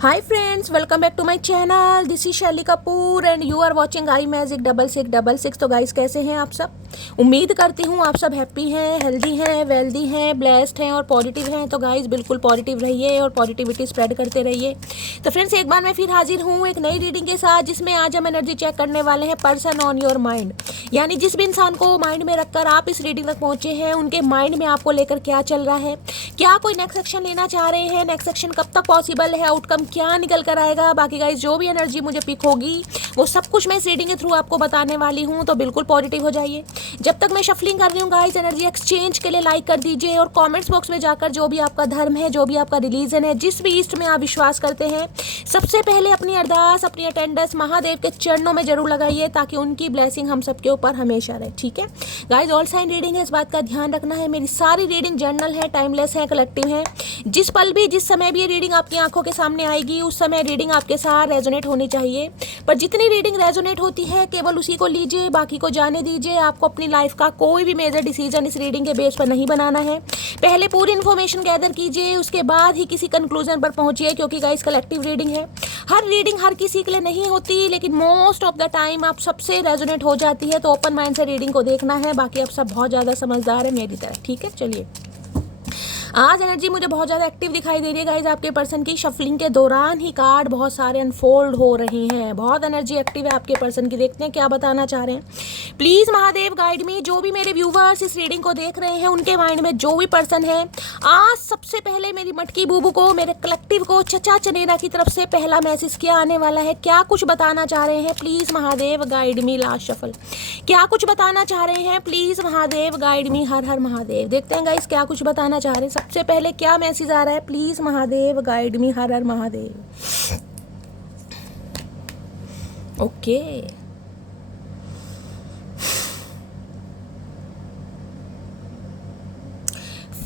Hi friends, welcome back to my channel. This is Shaily Kapoor and you are watching I magic 6666। तो guys कैसे हैं आप सब? उम्मीद करती हूँ आप सब हैप्पी हैं, हेल्दी हैं, वेल्दी हैं, ब्लेस्ड हैं और पॉजिटिव हैं। तो गाइस बिल्कुल पॉजिटिव रहिए और पॉजिटिविटी स्प्रेड करते रहिए। तो फ्रेंड्स एक बार मैं फिर हाजिर हूँ एक नई रीडिंग के साथ, जिसमें आज हम एनर्जी चेक करने वाले हैं पर्सन ऑन योर माइंड। यानी जिस भी इंसान को माइंड में रखकर आप इस रीडिंग तक पहुँचे हैं, उनके माइंड में आपको लेकर क्या चल रहा है, क्या कोई नेक्स्ट एक्शन लेना चाह रहे हैं, नेक्स्ट एक्शन कब तक पॉसिबल है, आउटकम क्या निकल कर आएगा। बाकी गाइस जो भी एनर्जी मुझे पिक होगी वो सब कुछ मैं इस रीडिंग के थ्रू आपको बताने वाली हूँ। तो बिल्कुल पॉजिटिव हो जाइए। जब तक मैं शफलिंग कर रही हूँ गाइस, एनर्जी एक्सचेंज के लिए लाइक कर दीजिए और कमेंट्स बॉक्स में जाकर जो भी आपका धर्म है, जो भी आपका रिलीजन है, जिस भी ईस्ट में आप विश्वास करते हैं, सबसे पहले अपनी अरदास, अपनी अटेंडेंस महादेव के चरणों में जरूर लगाइए, ताकि उनकी ब्लेसिंग हम सबके ऊपर हमेशा रहे। ठीक है गाइस, ऑल साइन रीडिंग है, इस बात का ध्यान रखना है। मेरी सारी रीडिंग जर्नल है, टाइमलेस है, कलेक्टिव है। जिस पल भी, जिस समय भी ये रीडिंग आपकी आंखों के सामने आएगी, उस समय रीडिंग आपके साथ रेजोनेट होनी चाहिए। पर जितनी रीडिंग रेजोनेट होती है केवल उसी को लीजिए, बाकी को जाने दीजिए। आपको अपनी लाइफ का कोई भी मेजर डिसीजन इस रीडिंग के बेस पर नहीं बनाना है। पहले पूरी इन्फॉर्मेशन गैदर कीजिए, उसके बाद ही किसी कंक्लूजन पर पहुंचिए, क्योंकि गाइस कलेक्टिव रीडिंग है। हर रीडिंग हर किसी के लिए नहीं होती, लेकिन मोस्ट ऑफ द टाइम आप सबसे रेजोनेट हो जाती है। तो ओपन माइंड से रीडिंग को देखना है। बाकी आप सब बहुत ज़्यादा समझदार है मेरी तरह। ठीक है, चलिए। आज एनर्जी मुझे बहुत ज़्यादा एक्टिव दिखाई दे रही है गाइज। आपके पर्सन की शफलिंग के दौरान ही कार्ड बहुत सारे अनफोल्ड हो रहे हैं। बहुत एनर्जी एक्टिव है आपके पर्सन की। देखते हैं क्या बताना चाह रहे हैं। प्लीज़ महादेव गाइड में जो भी मेरे व्यूवर्स इस रीडिंग को देख रहे हैं, उनके माइंड में जो भी पर्सन है, आज सबसे पहले मेरी मटकी बूबू को, मेरे कलेक्टिव को, चचा चनेरा की तरफ से पहला मैसेज क्या आने वाला है, क्या कुछ बताना चाह रहे हैं। Please Mahadev guide me. Last shuffle क्या कुछ बताना चाह रहे हैं। Please Mahadev guide me. हर हर महादेव। देखते हैं गाइस क्या कुछ बताना चाह रहे हैं। सबसे पहले क्या मैसेज आ रहा है। Please Mahadev guide me. हर हर Mahadev. Okay,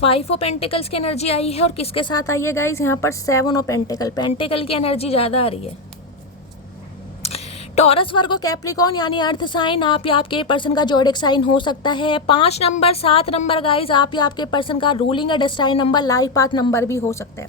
five of pentacles की एनर्जी आई है और किसके साथ आई है गाइस, यहाँ पर सेवन ऑफ पेंटिकल। पेंटिकल की एनर्जी ज्यादा आ रही है। टॉरस, वर्गो, कैप्रिकॉर्न यानी अर्थ साइन आप या आपके पर्सन का जोडिक साइन हो सकता है। 5 नंबर, 7 नंबर गाइज आप या आपके पर्सन का रूलिंग या destined number, life path number भी हो सकता है।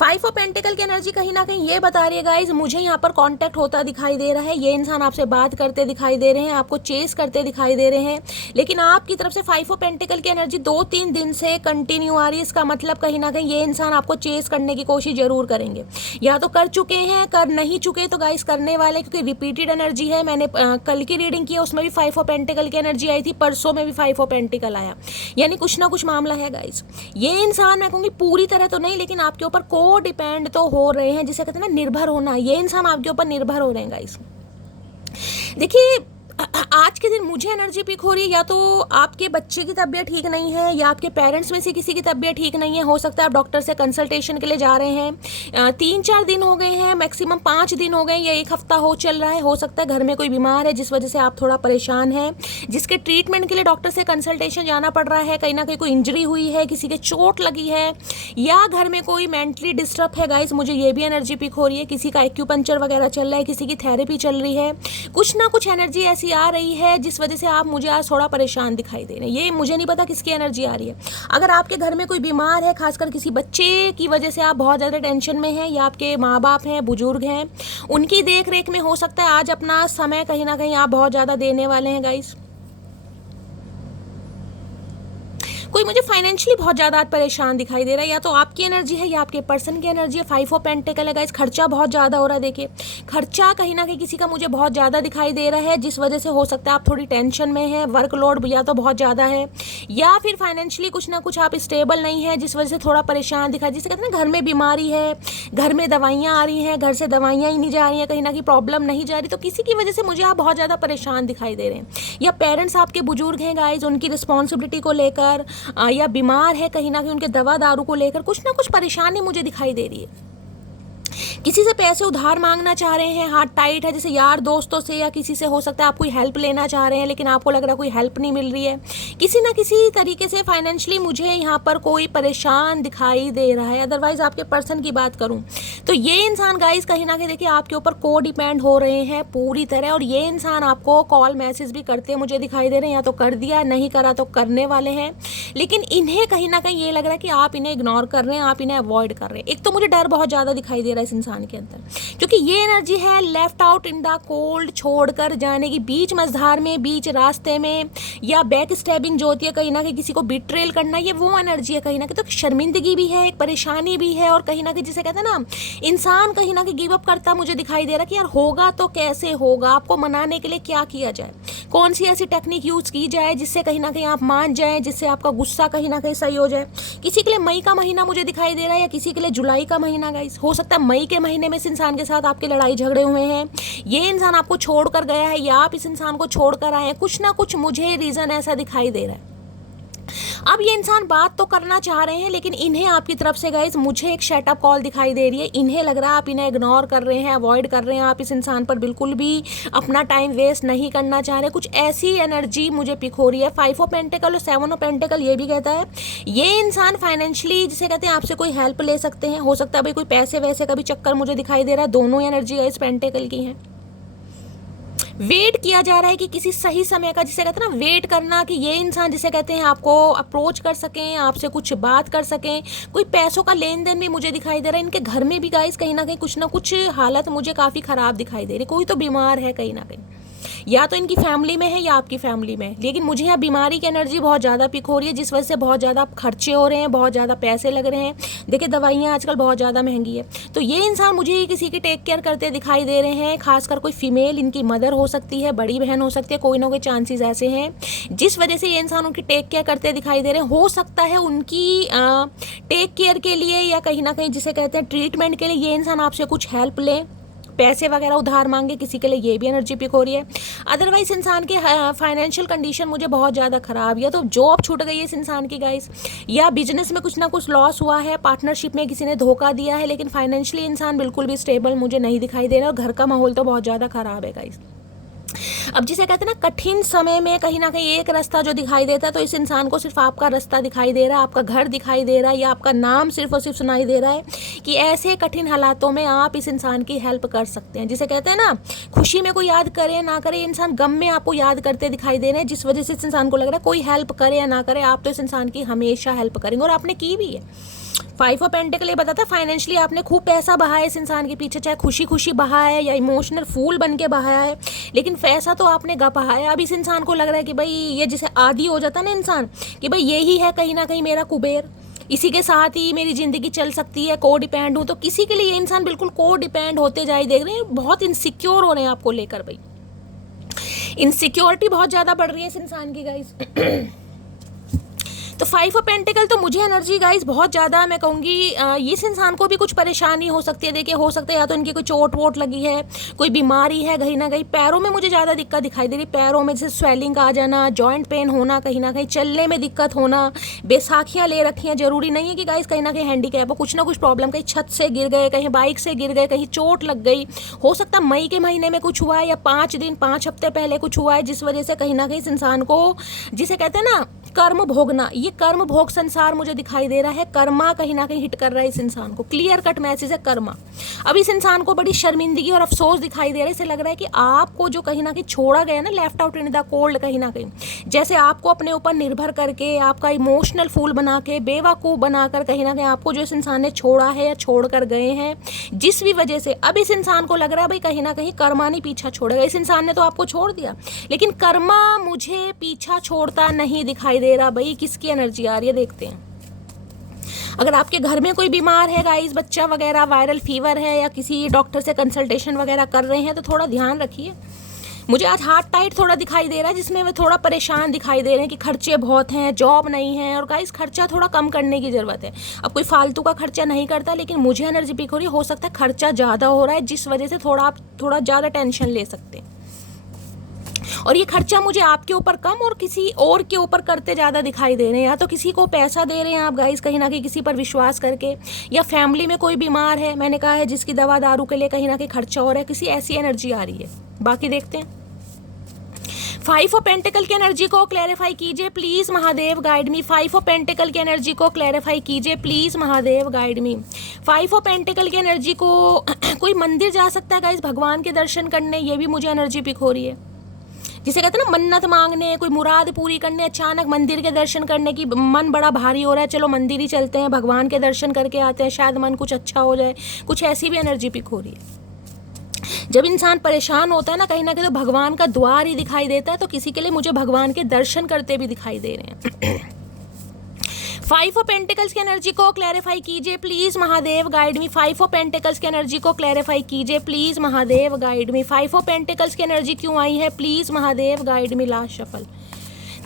5 ऑफ पेंटिकल की एनर्जी कहीं ना कहीं ये बता रही है गाइज, मुझे यहाँ पर कांटेक्ट होता दिखाई दे रहा है। ये इंसान आपसे बात करते दिखाई दे रहे हैं, आपको चेस करते दिखाई दे रहे हैं, लेकिन आपकी तरफ से 5 ऑफ पेंटिकल की एनर्जी 2-3 दिन से कंटिन्यू आ रही है। इसका मतलब कहीं ना कहीं ये इंसान आपको चेस करने की कोशिश जरूर करेंगे। या तो कर चुके हैं, कर नहीं चुके तो गाइज करने वाले, क्योंकि रिपीटेड एनर्जी है। मैंने कल की रीडिंग की, उसमें भी 5 ऑफ पेंटिकल की एनर्जी आई थी, परसों में भी 5 ऑफ पेंटिकल आया। यानी कुछ ना कुछ मामला है गाइज। ये इंसान मैं कहूँगी पूरी तरह तो नहीं, लेकिन आपके ऊपर को डिपेंड तो हो रहे हैं, जिसे कहते हैं ना निर्भर होना। ये इंसान आपके ऊपर निर्भर हो रहे हैं गाइस। देखिए आज के दिन मुझे एनर्जी पिक हो रही है, या तो आपके बच्चे की तबीयत ठीक नहीं है, या आपके पेरेंट्स में से किसी की तबीयत ठीक नहीं है। हो सकता है आप डॉक्टर से कंसल्टेशन के लिए जा रहे हैं। 3-4 दिन हो गए हैं, मैक्सिमम 5 दिन हो गए, या 1 हफ्ता हो चल रहा है। हो सकता है घर में कोई बीमार है जिस वजह से आप थोड़ा परेशान हैं, जिसके ट्रीटमेंट के लिए डॉक्टर से कंसल्टेशन जाना पड़ रहा है। कहीं ना कहीं कोई इंजरी हुई है, किसी के चोट लगी है, या घर में कोई मेंटली डिस्टर्ब है गाइस। मुझे ये भी एनर्जी पिक हो रही है। किसी का एक्यूपंक्चर वगैरह चल रहा है, किसी की थेरेपी चल रही है। कुछ ना कुछ एनर्जी ऐसी आ रही है जिस वजह से आप मुझे आज थोड़ा परेशान दिखाई दे रहे हैं। ये मुझे नहीं पता किसकी एनर्जी आ रही है। अगर आपके घर में कोई बीमार है, खासकर किसी बच्चे की वजह से आप बहुत ज़्यादा टेंशन में हैं, या आपके माँ बाप हैं, बुजुर्ग हैं, उनकी देख रेख में हो सकता है आज अपना समय कहीं ना कहीं आप बहुत ज़्यादा देने वाले हैं गाइस। कोई मुझे फाइनेंशियली बहुत ज़्यादा परेशान दिखाई दे रहा है। या तो आपकी एनर्जी है या आपके पर्सन की एनर्जी है। 5 ऑफ पेंटिकल है गाइस। खर्चा बहुत ज़्यादा हो रहा है। देखिए खर्चा कहीं ना कहीं किसी का मुझे बहुत ज़्यादा दिखाई दे रहा है, जिस वजह से हो सकता है आप थोड़ी टेंशन में हैं। वर्कलोड या तो बहुत ज़्यादा है, या फिर फाइनेंशियली कुछ ना कुछ आप स्टेबल नहीं है, जिस वजह से थोड़ा परेशान दिखाई। जिसे कहते हैं ना घर में बीमारी है, घर में दवाइयाँ आ रही हैं, घर से दवाइयाँ ही नहीं जा रही हैं, कहीं ना कहीं प्रॉब्लम नहीं जा रही, तो किसी की वजह से मुझे आप बहुत ज़्यादा परेशान दिखाई दे रहे हैं। या पेरेंट्स आपके बुजुर्ग हैं गाइज, उनकी रिस्पॉन्सिबिलिटी को लेकर, या बीमार है कहीं ना कहीं, उनके दवा दारू को लेकर कुछ ना कुछ परेशानी मुझे दिखाई दे रही है। किसी से पैसे उधार मांगना चाह रहे हैं, हाथ टाइट है, जैसे यार दोस्तों से या किसी से हो सकता है आप कोई हेल्प लेना चाह रहे हैं, लेकिन आपको लग रहा है कोई हेल्प नहीं मिल रही है। किसी ना किसी तरीके से फाइनेंशियली मुझे यहाँ पर कोई परेशान दिखाई दे रहा है। अदरवाइज आपके पर्सन की बात करूँ तो ये इंसान गाइस कहीं ना कहीं देखिए आपके ऊपर को डिपेंड हो रहे हैं पूरी तरह, और ये इंसान आपको कॉल मैसेज भी करते मुझे दिखाई दे रहे हैं, या तो कर दिया, नहीं करा तो करने वाले हैं, लेकिन इन्हें कहीं ना कहीं ये लग रहा है कि आप इन्हें इग्नोर कर रहे हैं, आप इन्हें अवॉइड कर रहे हैं। एक तो मुझे डर बहुत ज़्यादा दिखाई दे रहा है इस इंसान के अंदर, क्योंकि ये एनर्जी है left out in the cold, छोड़कर जाने की, बीच मझधार में, बीच रास्ते में, या बैक स्टैबिंग जो होती है कहीं ना कहीं किसी को बिट्रेल करना, ये वो एनर्जी है कहीं ना कहीं। तो शर्मिंदगी भी है, एक परेशानी भी है, और कहीं ना कहीं जिसे कहते हैं ना इंसान कहीं ना कहीं गिव अप करता मुझे दिखाई दे रहा कि यार होगा तो कैसे होगा, आपको मनाने के लिए क्या किया जाए, कौन सी ऐसी टेक्निक यूज की जाए जिससे कहीं ना कहीं आप मान जाएं, जिससे आपका गुस्सा कहीं ना कहीं सही हो जाए। किसी के लिए मई का महीना मुझे दिखाई दे रहा है, या किसी के लिए जुलाई का महीना गाइस। हो सकता है मई के महीने में इस इंसान के साथ आपके लड़ाई झगड़े हुए हैं, ये इंसान आपको छोड़कर गया है, या आप इस इंसान को छोड़कर आए हैं, कुछ ना कुछ मुझे रीजन ऐसा दिखाई दे रहा है। अब ये इंसान बात तो करना चाह रहे हैं, लेकिन इन्हें आपकी तरफ से गाइस मुझे एक शटअप कॉल दिखाई दे रही है। इन्हें लग रहा है आप इन्हें इग्नोर कर रहे हैं, अवॉइड कर रहे हैं, आप इस इंसान पर बिल्कुल भी अपना टाइम वेस्ट नहीं करना चाह रहे। कुछ ऐसी एनर्जी मुझे पिक हो रही है। 5 ऑफ पेंटिकल और 7 ऑफ पेंटिकल ये भी कहता है ये इंसान फाइनेंशियली जिसे कहते हैं आपसे कोई हेल्प ले सकते हैं। हो सकता है भाई कोई पैसे वैसे का भी चक्कर मुझे दिखाई दे रहा है। दोनों एनर्जी गाइस पेंटिकल की है। वेट किया जा रहा है कि किसी सही समय का, जिसे कहते हैं ना वेट करना, कि ये इंसान जिसे कहते हैं आपको अप्रोच कर सकें, आपसे कुछ बात कर सकें। कोई पैसों का लेन देन भी मुझे दिखाई दे रहा है। इनके घर में भी गाइस कहीं ना कहीं कुछ ना कुछ हालत मुझे काफ़ी ख़राब दिखाई दे रही है। कोई तो बीमार है कहीं ना कहीं, या तो इनकी फैमिली में है या आपकी फैमिली में, लेकिन मुझे यहाँ बीमारी की एनर्जी बहुत ज़्यादा पिक हो रही है, जिस वजह से बहुत ज़्यादा खर्चे हो रहे हैं, बहुत ज़्यादा पैसे लग रहे हैं। देखिए दवाइयाँ आजकल बहुत ज़्यादा महंगी है। तो ये इंसान मुझे किसी की टेक केयर करते दिखाई दे रहे हैं, खासकर कोई फीमेल, इनकी मदर हो सकती है, बड़ी बहन हो सकती है, कोई ना कोई चांसेस ऐसे हैं जिस वजह से ये इंसान उनकी टेक केयर करते दिखाई दे रहे हैं। हो सकता है उनकी टेक केयर के लिए या कहीं ना कहीं जिसे कहते हैं ट्रीटमेंट के लिए ये इंसान आपसे कुछ हेल्प लें, पैसे वगैरह उधार मांगे किसी के लिए, ये भी एनर्जी पिक हो रही है। अदरवाइज इंसान की फाइनेंशियल कंडीशन मुझे बहुत ज़्यादा ख़राब, या तो जॉब छूट गई है इस इंसान की गाइस, या बिजनेस में कुछ ना कुछ लॉस हुआ है, पार्टनरशिप में किसी ने धोखा दिया है, लेकिन फाइनेंशियली इंसान बिल्कुल भी स्टेबल मुझे नहीं दिखाई दे रहा, और घर का माहौल तो बहुत ज़्यादा ख़राब है गाइस। अब जिसे कहते हैं ना कठिन समय में कहीं ना कहीं एक रास्ता जो दिखाई देता है, तो इस इंसान को सिर्फ आपका रास्ता दिखाई दे रहा है, आपका घर दिखाई दे रहा है, या आपका नाम सिर्फ और सिर्फ सुनाई दे रहा है कि ऐसे कठिन हालातों में आप इस इंसान की हेल्प कर सकते हैं। जिसे कहते हैं ना खुशी में कोई याद करे ना करे, इंसान गम में आपको याद करते दिखाई दे रहे हैं, जिस वजह से इस इंसान को लग रहा है कोई हेल्प करे या ना करे, आप तो इस इंसान की हमेशा हेल्प करेंगे, और आपने की भी है। 5 ऑफ पेंटिकल ये बताता है फाइनेंशियली आपने खूब पैसा बहाया इस इंसान के पीछे, चाहे खुशी खुशी बहाया है या इमोशनल फूल बन के बहाया है, लेकिन पैसा तो आपने बहाया। अब इस इंसान को लग रहा है कि भाई ये जिसे आदी हो जाता है ना इंसान कि भाई यही है कहीं ना कहीं मेरा कुबेर, इसी के साथ ही मेरी ज़िंदगी चल सकती है, को डिपेंड हूँ। तो किसी के लिए ये इंसान बिल्कुल को डिपेंड होते जाए, देख रहे हैं बहुत इनसिक्योर हो रहे हैं आपको लेकर, भाई इनसिक्योरिटी बहुत ज़्यादा बढ़ रही है इस इंसान की गाइस। तो 5 ऑफ पेंटिकल तो मुझे एनर्जी गाइस बहुत ज़्यादा, मैं कहूँगी इस इंसान को भी कुछ परेशानी हो सकती है। देखिए हो सकता है या तो इनकी कोई चोट वोट लगी है, कोई बीमारी है, कहीं ना कहीं पैरों में मुझे ज़्यादा दिक्कत दिखाई दे रही, पैरों में जैसे स्वेलिंग आ जाना, जॉइंट पेन होना, कहीं ना कहीं चलने में दिक्कत होना, बैसाखियाँ ले रखी हैं। जरूरी नहीं है कि गाइस कहीं ना कहीं हैंडीकैप हो, कुछ ना कुछ प्रॉब्लम, कहीं छत से गिर गए, कहीं बाइक से गिर गए, कहीं चोट लग गई। हो सकता है मई के महीने में कुछ हुआ है, या 5 हफ्ते पहले कुछ हुआ है, जिस वजह से कहीं ना कहीं इस इंसान को जिसे कहते हैं ना कर्म भोगना, ये कर्म भोग संसार मुझे दिखाई दे रहा है। कर्मा कहीं ना कहीं हिट कर रहा है इस इंसान को, क्लियर कट मैसेज है कर्मा। अब इस इंसान को बड़ी शर्मिंदगी और अफसोस दिखाई दे रहा है। इसे लग रहा है कि आपको जो कहीं ना कहीं छोड़ा गया ना, left out in the cold, कहीं ना कहीं जैसे आपको अपने ऊपर निर्भर करके, आपका इमोशनल फूल बना के, बेवकूफ़ बनाकर कहीं ना कहीं आपको जो इस इंसान ने छोड़ा है या छोड़ कर गए हैं, जिस भी वजह से अब इस इंसान को लग रहा है भाई कहीं ना कहीं कर्मा नहीं पीछा छोड़ेगा। इस इंसान ने तो आपको छोड़ दिया, लेकिन कर्मा मुझे पीछा छोड़ता नहीं दिखाई दे रहा। भाई किसकी एनर्जी आ रही है देखते हैं। अगर आपके घर में कोई बीमार है गाइस, बच्चा वगैरह, वायरल फीवर है, या किसी डॉक्टर से कंसल्टेशन वगैरह कर रहे हैं, तो थोड़ा ध्यान रखिए। मुझे आज हार्ट टाइट थोड़ा दिखाई दे रहा है, जिसमें वे थोड़ा परेशान दिखाई दे रहे हैं कि खर्चे बहुत हैं, जॉब नहीं है, और गाइस खर्चा थोड़ा कम करने की ज़रूरत है। अब कोई फालतू का खर्चा नहीं करता, लेकिन मुझे एनर्जी पिक हो रही है, हो सकता है खर्चा ज़्यादा हो रहा है, जिस वजह से आप थोड़ा ज़्यादा टेंशन ले सकते हैं, और ये खर्चा मुझे आपके ऊपर कम और किसी और के ऊपर करते ज़्यादा दिखाई दे रहे हैं। या तो किसी को पैसा दे रहे हैं आप गाइस कहीं ना कहीं किसी पर विश्वास करके, या फैमिली में कोई बीमार है, मैंने कहा है जिसकी दवा दारू के लिए कहीं ना कहीं खर्चा हो रहा है, किसी ऐसी एनर्जी आ रही है। बाकी देखते हैं। 5 ऑफ पेंटिकल की एनर्जी को क्लैरिफाई कीजिए please Mahadev, guide me. 5 of pentacle की एनर्जी को क्लैरिफाई कीजिए please Mahadev, guide me. 5 of pentacle की एनर्जी को कोई मंदिर जा सकता है गाइस भगवान के दर्शन करने, ये भी मुझे एनर्जी पिक हो रही है। जिसे कहते हैं ना मन्नत मांगने, कोई मुराद पूरी करने, अचानक मंदिर के दर्शन करने की मन बड़ा भारी हो रहा है, चलो मंदिर ही चलते हैं, भगवान के दर्शन करके आते हैं, शायद मन कुछ अच्छा हो जाए, कुछ ऐसी भी एनर्जी पिक हो रही है। जब इंसान परेशान होता है ना कहीं तो भगवान का द्वार ही दिखाई देता है, तो किसी के लिए मुझे भगवान के दर्शन करते भी दिखाई दे रहे हैं। 5 ऑफ पेंटिकल्स की एनर्जी को क्लैरिफाई कीजिए please Mahadev, guide me. 5 of pentacles की एनर्जी को क्लैरिफाई कीजिए please Mahadev, guide me. 5 of pentacles की एनर्जी क्यों आई है please Mahadev, guide me. Last shuffle.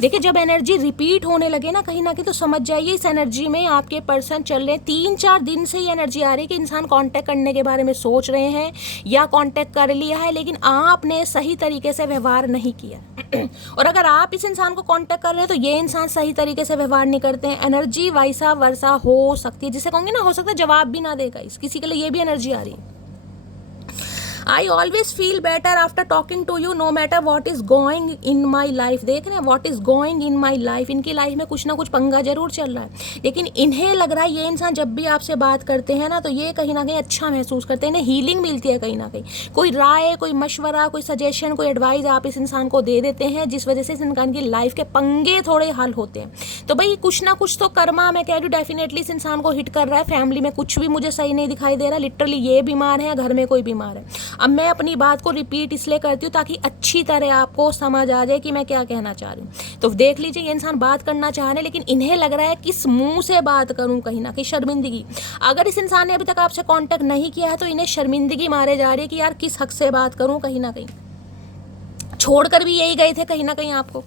देखिए जब एनर्जी रिपीट होने लगे ना कहीं तो समझ जाइए इस एनर्जी में आपके पर्सन चल रहे हैं। 3-4 दिन से ये एनर्जी आ रही है कि इंसान कांटेक्ट करने के बारे में सोच रहे हैं या कांटेक्ट कर लिया है, लेकिन आपने सही तरीके से व्यवहार नहीं किया। और अगर आप इस इंसान को कांटेक्ट कर रहे हैं तो ये इंसान सही तरीके से व्यवहार नहीं करते हैं। एनर्जी वैसा वर्षा हो सकती है, जिसे कहूँगी ना हो सकता है जवाब भी ना देगा इस, किसी के लिए ये भी एनर्जी आ रही है। I always feel better after talking to you no matter what is going in my life। देख रहे हैं what is going in my life, इनकी लाइफ में कुछ ना कुछ पंगा जरूर चल रहा है, लेकिन इन्हें लग रहा है ये इंसान जब भी आपसे बात करते हैं ना तो ये कहीं ना कहीं अच्छा महसूस करते हैं, इन्हें हीलिंग मिलती है कहीं ना कहीं। कोई राय, कोई मशवरा, कोई सजेशन, कोई एडवाइस आप इस इंसान को दे देते हैं, जिस वजह से इस इंसान की लाइफ के पंगे थोड़े हल होते हैं। तो भाई कुछ ना कुछ तो कर्मा मैं कह रही हूँ डेफिनेटली इस इंसान को हिट कर रहा है। फैमिली में कुछ भी मुझे सही नहीं दिखाई दे रहा, लिटरली ये बीमार है, घर में कोई बीमार है। अब मैं अपनी बात को रिपीट इसलिए करती हूँ ताकि अच्छी तरह आपको समझ आ जाए कि मैं क्या कहना चाह रही हूँ। तो देख लीजिए ये इंसान बात करना चाह रहे हैं, लेकिन इन्हें लग रहा है किस मुंह से बात करूँ, कहीं ना कहीं शर्मिंदगी। अगर इस इंसान ने अभी तक आपसे कांटेक्ट नहीं किया है तो इन्हें शर्मिंदगी मारे जा रही है कि यार किस हक से बात करूँ, कहीं ना कहीं छोड़कर भी यही गए थे कहीं ना कहीं आपको।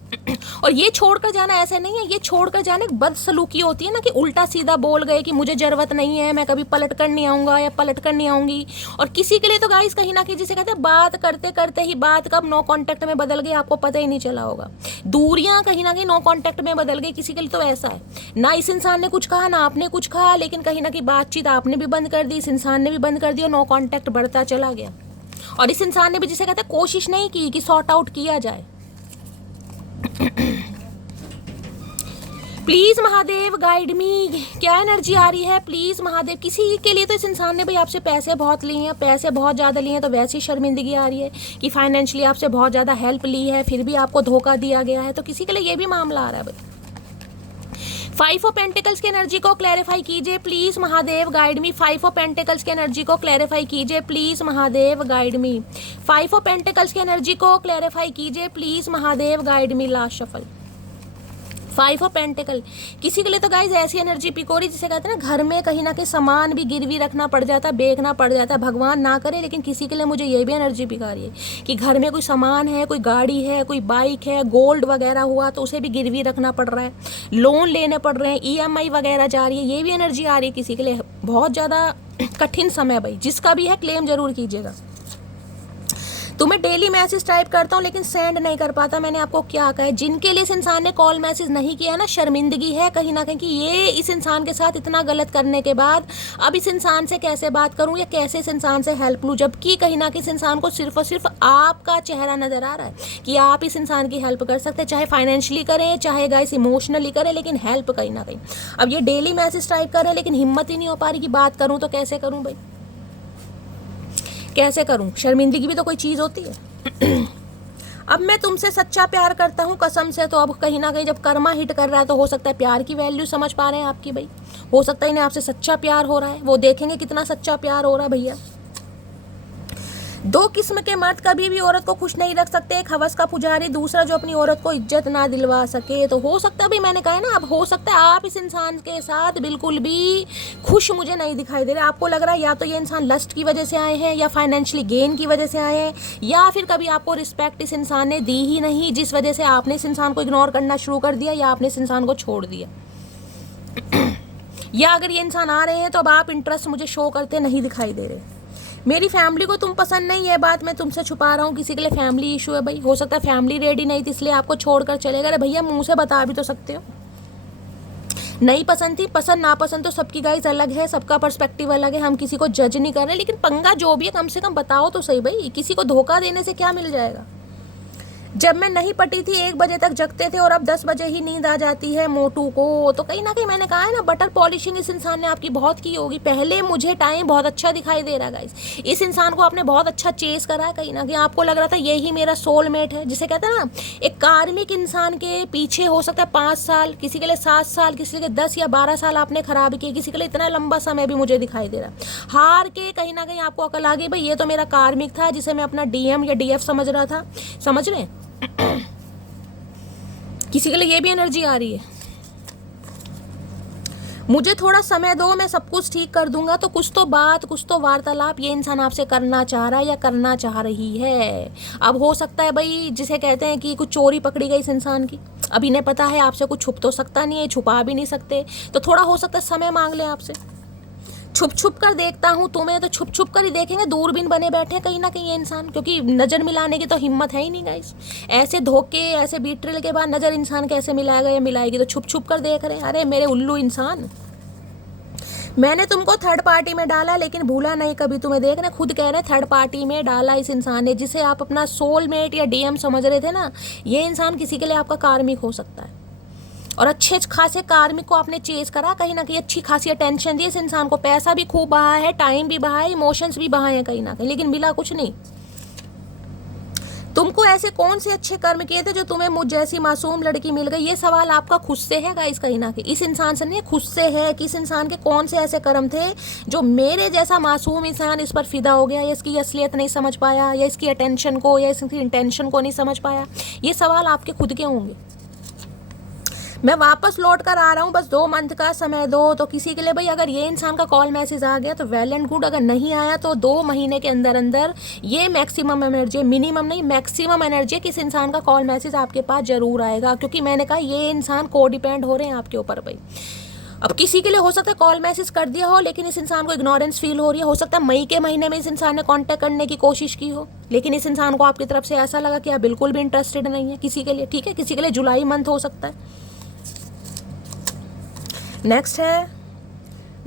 और ये छोड़कर जाना ऐसे नहीं है, ये छोड़कर जाने बदसलूकी होती है ना कि उल्टा सीधा बोल गए कि मुझे जरूरत नहीं है, मैं कभी पलट कर नहीं आऊँगा या पलट कर नहीं आऊँगी। और किसी के लिए तो गाइस कहीं ना कहीं जिसे कहते हैं बात करते करते ही बात कब नो कॉन्टैक्ट में बदल गई आपको पता ही नहीं चला होगा। दूरियां कहीं ना कहीं नो कॉन्टैक्ट में बदल गई। किसी के लिए तो ऐसा है ना इस इंसान ने कुछ कहा ना आपने कुछ कहा, लेकिन कहीं ना कहीं बातचीत आपने भी बंद कर दी, इस इंसान ने भी बंद कर दी और नो कॉन्टैक्ट बढ़ता चला गया। और इस इंसान ने भी जिसे कहते हैं कोशिश नहीं की कि सॉर्ट आउट किया जाए। प्लीज महादेव गाइड मी, क्या एनर्जी आ रही है प्लीज महादेव। किसी के लिए तो इस इंसान ने भाई आपसे पैसे बहुत लिए हैं, पैसे बहुत ज़्यादा लिए हैं, तो वैसी शर्मिंदगी आ रही है कि फाइनेंशियली आपसे बहुत ज़्यादा हेल्प ली है फिर भी आपको धोखा दिया गया है, तो किसी के लिए ये भी मामला आ रहा है भाई। 5 ऑफ पेंटिकल्स की एनर्जी को क्लैरिफाई कीजिए please Mahadev guide me. 5 of pentacles की एनर्जी को क्लैरिफाई कीजिए please Mahadev guide me. 5 of pentacles की एनर्जी को क्लैरिफाई कीजिए please Mahadev guide me. Last shuffle. 5 of pentacle किसी के लिए तो गाइज ऐसी एनर्जी पिक हो रही जिसे कहते हैं ना घर में कहीं ना कहीं सामान भी गिरवी रखना पड़ जाता, बेचना पड़ जाता, भगवान ना करे, लेकिन किसी के लिए मुझे ये भी एनर्जी पिक आ रही है कि घर में कोई सामान है, कोई गाड़ी है, कोई बाइक है, गोल्ड वगैरह हुआ तो उसे भी गिरवी रखना पड़ रहा है, लोन लेने पड़ रहे हैं, EMI वगैरह जा रही है, ये भी एनर्जी आ रही है किसी के लिए। बहुत ज़्यादा कठिन समय भाई, जिसका भी है क्लेम जरूर कीजिएगा। तुम्हें डेली मैसेज टाइप करता हूँ लेकिन सेंड नहीं कर पाता, मैंने आपको क्या कहा है। जिनके लिए इस इंसान ने कॉल मैसेज नहीं किया ना, शर्मिंदगी है कहीं ना कहीं कि ये इस इंसान के साथ इतना गलत करने के बाद अब इस इंसान से कैसे बात करूँ या कैसे इस इंसान से हेल्प लूँ, जबकि कहीं ना कहीं इस इंसान को सिर्फ और सिर्फ आपका चेहरा नजर आ रहा है कि आप इस इंसान की हेल्प कर सकते हैं, चाहे फाइनेंशियली करें चाहे गाइस इमोशनली करें, लेकिन हेल्प कहीं ना कहीं। अब ये डेली मैसेज टाइप कर रहे हैं लेकिन हिम्मत ही नहीं हो पा रही कि बात करूँ तो कैसे करूँ भाई, कैसे करूं। शर्मिंदगी भी तो कोई चीज़ होती है। अब मैं तुमसे सच्चा प्यार करता हूं कसम से, तो अब कहीं ना कहीं जब कर्मा हिट कर रहा है तो हो सकता है प्यार की वैल्यू समझ पा रहे हैं आपकी भाई, हो सकता है इन्हें आपसे सच्चा प्यार हो रहा है। वो देखेंगे कितना सच्चा प्यार हो रहा है भैया। 2 किस्म के मर्द कभी भी औरत को खुश नहीं रख सकते, एक हवस का पुजारी, दूसरा जो अपनी औरत को इज्जत ना दिलवा सके। तो हो सकता है भाई, मैंने कहा है ना, अब हो सकता है आप इस इंसान के साथ बिल्कुल भी खुश मुझे नहीं दिखाई दे रहे। आपको लग रहा है या तो ये इंसान लस्ट की वजह से आए हैं या फाइनेंशियली गेन की वजह से आए हैं, या फिर कभी आपको रिस्पेक्ट इस इंसान ने दी ही नहीं जिस वजह से आपने इस इंसान को इग्नोर करना शुरू कर दिया या आपने इस इंसान को छोड़ दिया। या अगर ये इंसान आ रहे हैं तो अब आप इंटरेस्ट मुझे शो करते नहीं दिखाई दे रहे। मेरी फैमिली को तुम पसंद नहीं है, बात मैं तुमसे छुपा रहा हूँ, किसी के लिए फैमिली इशू है भाई, हो सकता है फैमिली रेडी नहीं थी इसलिए आपको छोड़कर चले गए। अरे भैया मुंह से बता भी तो सकते हो, नहीं पसंद थी, पसंद नापसंद तो सबकी गाइस अलग है, सबका पर्सपेक्टिव अलग है, हम किसी को जज नहीं कर रहे, लेकिन पंगा जो भी है कम से कम बताओ तो सही भाई, किसी को धोखा देने से क्या मिल जाएगा। जब मैं नहीं पटी थी 1 बजे तक जगते थे और अब 10 बजे ही नींद आ जाती है मोटू को। तो कहीं ना कहीं मैंने कहा है ना, बटर पॉलिशिंग इस इंसान ने आपकी बहुत की होगी। पहले मुझे टाइम बहुत अच्छा दिखाई दे रहा है गाइस, इस इंसान को आपने बहुत अच्छा चेस करा है। कहीं ना कहीं आपको लग रहा था यही मेरा सोलमेट है, जिसे कहते हैं ना, एक कार्मिक इंसान के पीछे हो सकता है 5 साल, किसी के लिए 7 साल, किसी के 10 या 12 साल आपने खराब किए, किसी के लिए इतना लंबा समय भी मुझे दिखाई दे रहा है। हार के कहीं ना कहीं आपको अकल आ गई, भाई ये तो मेरा कार्मिक था जिसे मैं अपना डीएम या डीएफ समझ रहा था। समझ रहे हैं? किसी के लिए ये भी एनर्जी आ रही है, मुझे थोड़ा समय दो, मैं सब कुछ ठीक कर दूंगा। तो कुछ तो बात, कुछ तो वार्तालाप ये इंसान आपसे करना चाह रहा है या करना चाह रही है। अब हो सकता है भाई, जिसे कहते हैं कि कुछ चोरी पकड़ी गई इस इंसान की, अब इन्हें पता है आपसे कुछ छुप तो सकता नहीं है, छुपा भी नहीं सकते, तो थोड़ा हो सकता है समय मांग लें आपसे। छुप छुप कर देखता हूँ तुम्हें, तो छुप छुप कर ही देखेंगे, दूरबीन बने बैठे कहीं ना कहीं ये इंसान, क्योंकि नज़र मिलाने की तो हिम्मत है ही नहीं गाइस। ऐसे धोखे, ऐसे बीट्रेल के बाद नज़र इंसान कैसे मिलाएगा या मिलाएगी, तो छुप छुप कर देख रहे हैं। अरे मेरे उल्लू इंसान, मैंने तुमको थर्ड पार्टी में डाला लेकिन भूला नहीं कभी तुम्हें। देख रहे, खुद कह रहे हैं थर्ड पार्टी में डाला इस इंसान ने, जिसे आप अपना सोलमेट या डीएम समझ रहे थे ना, ये इंसान किसी के लिए आपका कार्मिक हो सकता है। और अच्छे खासे कार्मिक को आपने चेज करा, कहीं ना कहीं अच्छी खासी अटेंशन दी इस इंसान को, पैसा भी खूब बहा है, टाइम भी बहा है, इमोशंस भी बहाए हैं कहीं ना कहीं, लेकिन मिला कुछ नहीं। तुमको ऐसे कौन से अच्छे कर्म किए थे जो तुम्हें मुझ जैसी मासूम लड़की मिल गई? ये सवाल आपका खुद से है गाइस, कहीं ना कहीं इस इंसान से नहीं, खुद से है कि इस इंसान के कौन से ऐसे कर्म थे जो मेरे जैसा मासूम इंसान इस पर फिदा हो गया, या इसकी असलियत नहीं समझ पाया, या इसकी अटेंशन को या इसकी इंटेंशन को नहीं समझ पाया। ये सवाल आपके खुद के होंगे। मैं वापस लौट कर आ रहा हूँ, बस 2 मंथ का समय दो। तो किसी के लिए भाई अगर ये इंसान का कॉल मैसेज आ गया तो वेल एंड गुड, अगर नहीं आया तो 2 महीने के अंदर अंदर ये मैक्सिमम एनर्जी, मिनिमम नहीं मैक्सिमम एनर्जी, किस इंसान का कॉल मैसेज आपके पास जरूर आएगा। क्योंकि मैंने कहा ये इंसान को डिपेंड हो रहे हैं आपके ऊपर भाई। अब किसी के लिए हो सकता है कॉल मैसेज कर दिया हो, लेकिन इस इंसान को इग्नोरेंस फील हो रही है। हो सकता है मई के महीने में इस इंसान ने कांटेक्ट करने की कोशिश की हो, लेकिन इस इंसान को आपकी तरफ से ऐसा लगा कि आप बिल्कुल भी इंटरेस्टेड नहीं है किसी के लिए। ठीक है, किसी के लिए जुलाई मंथ हो सकता है। नेक्स्ट है,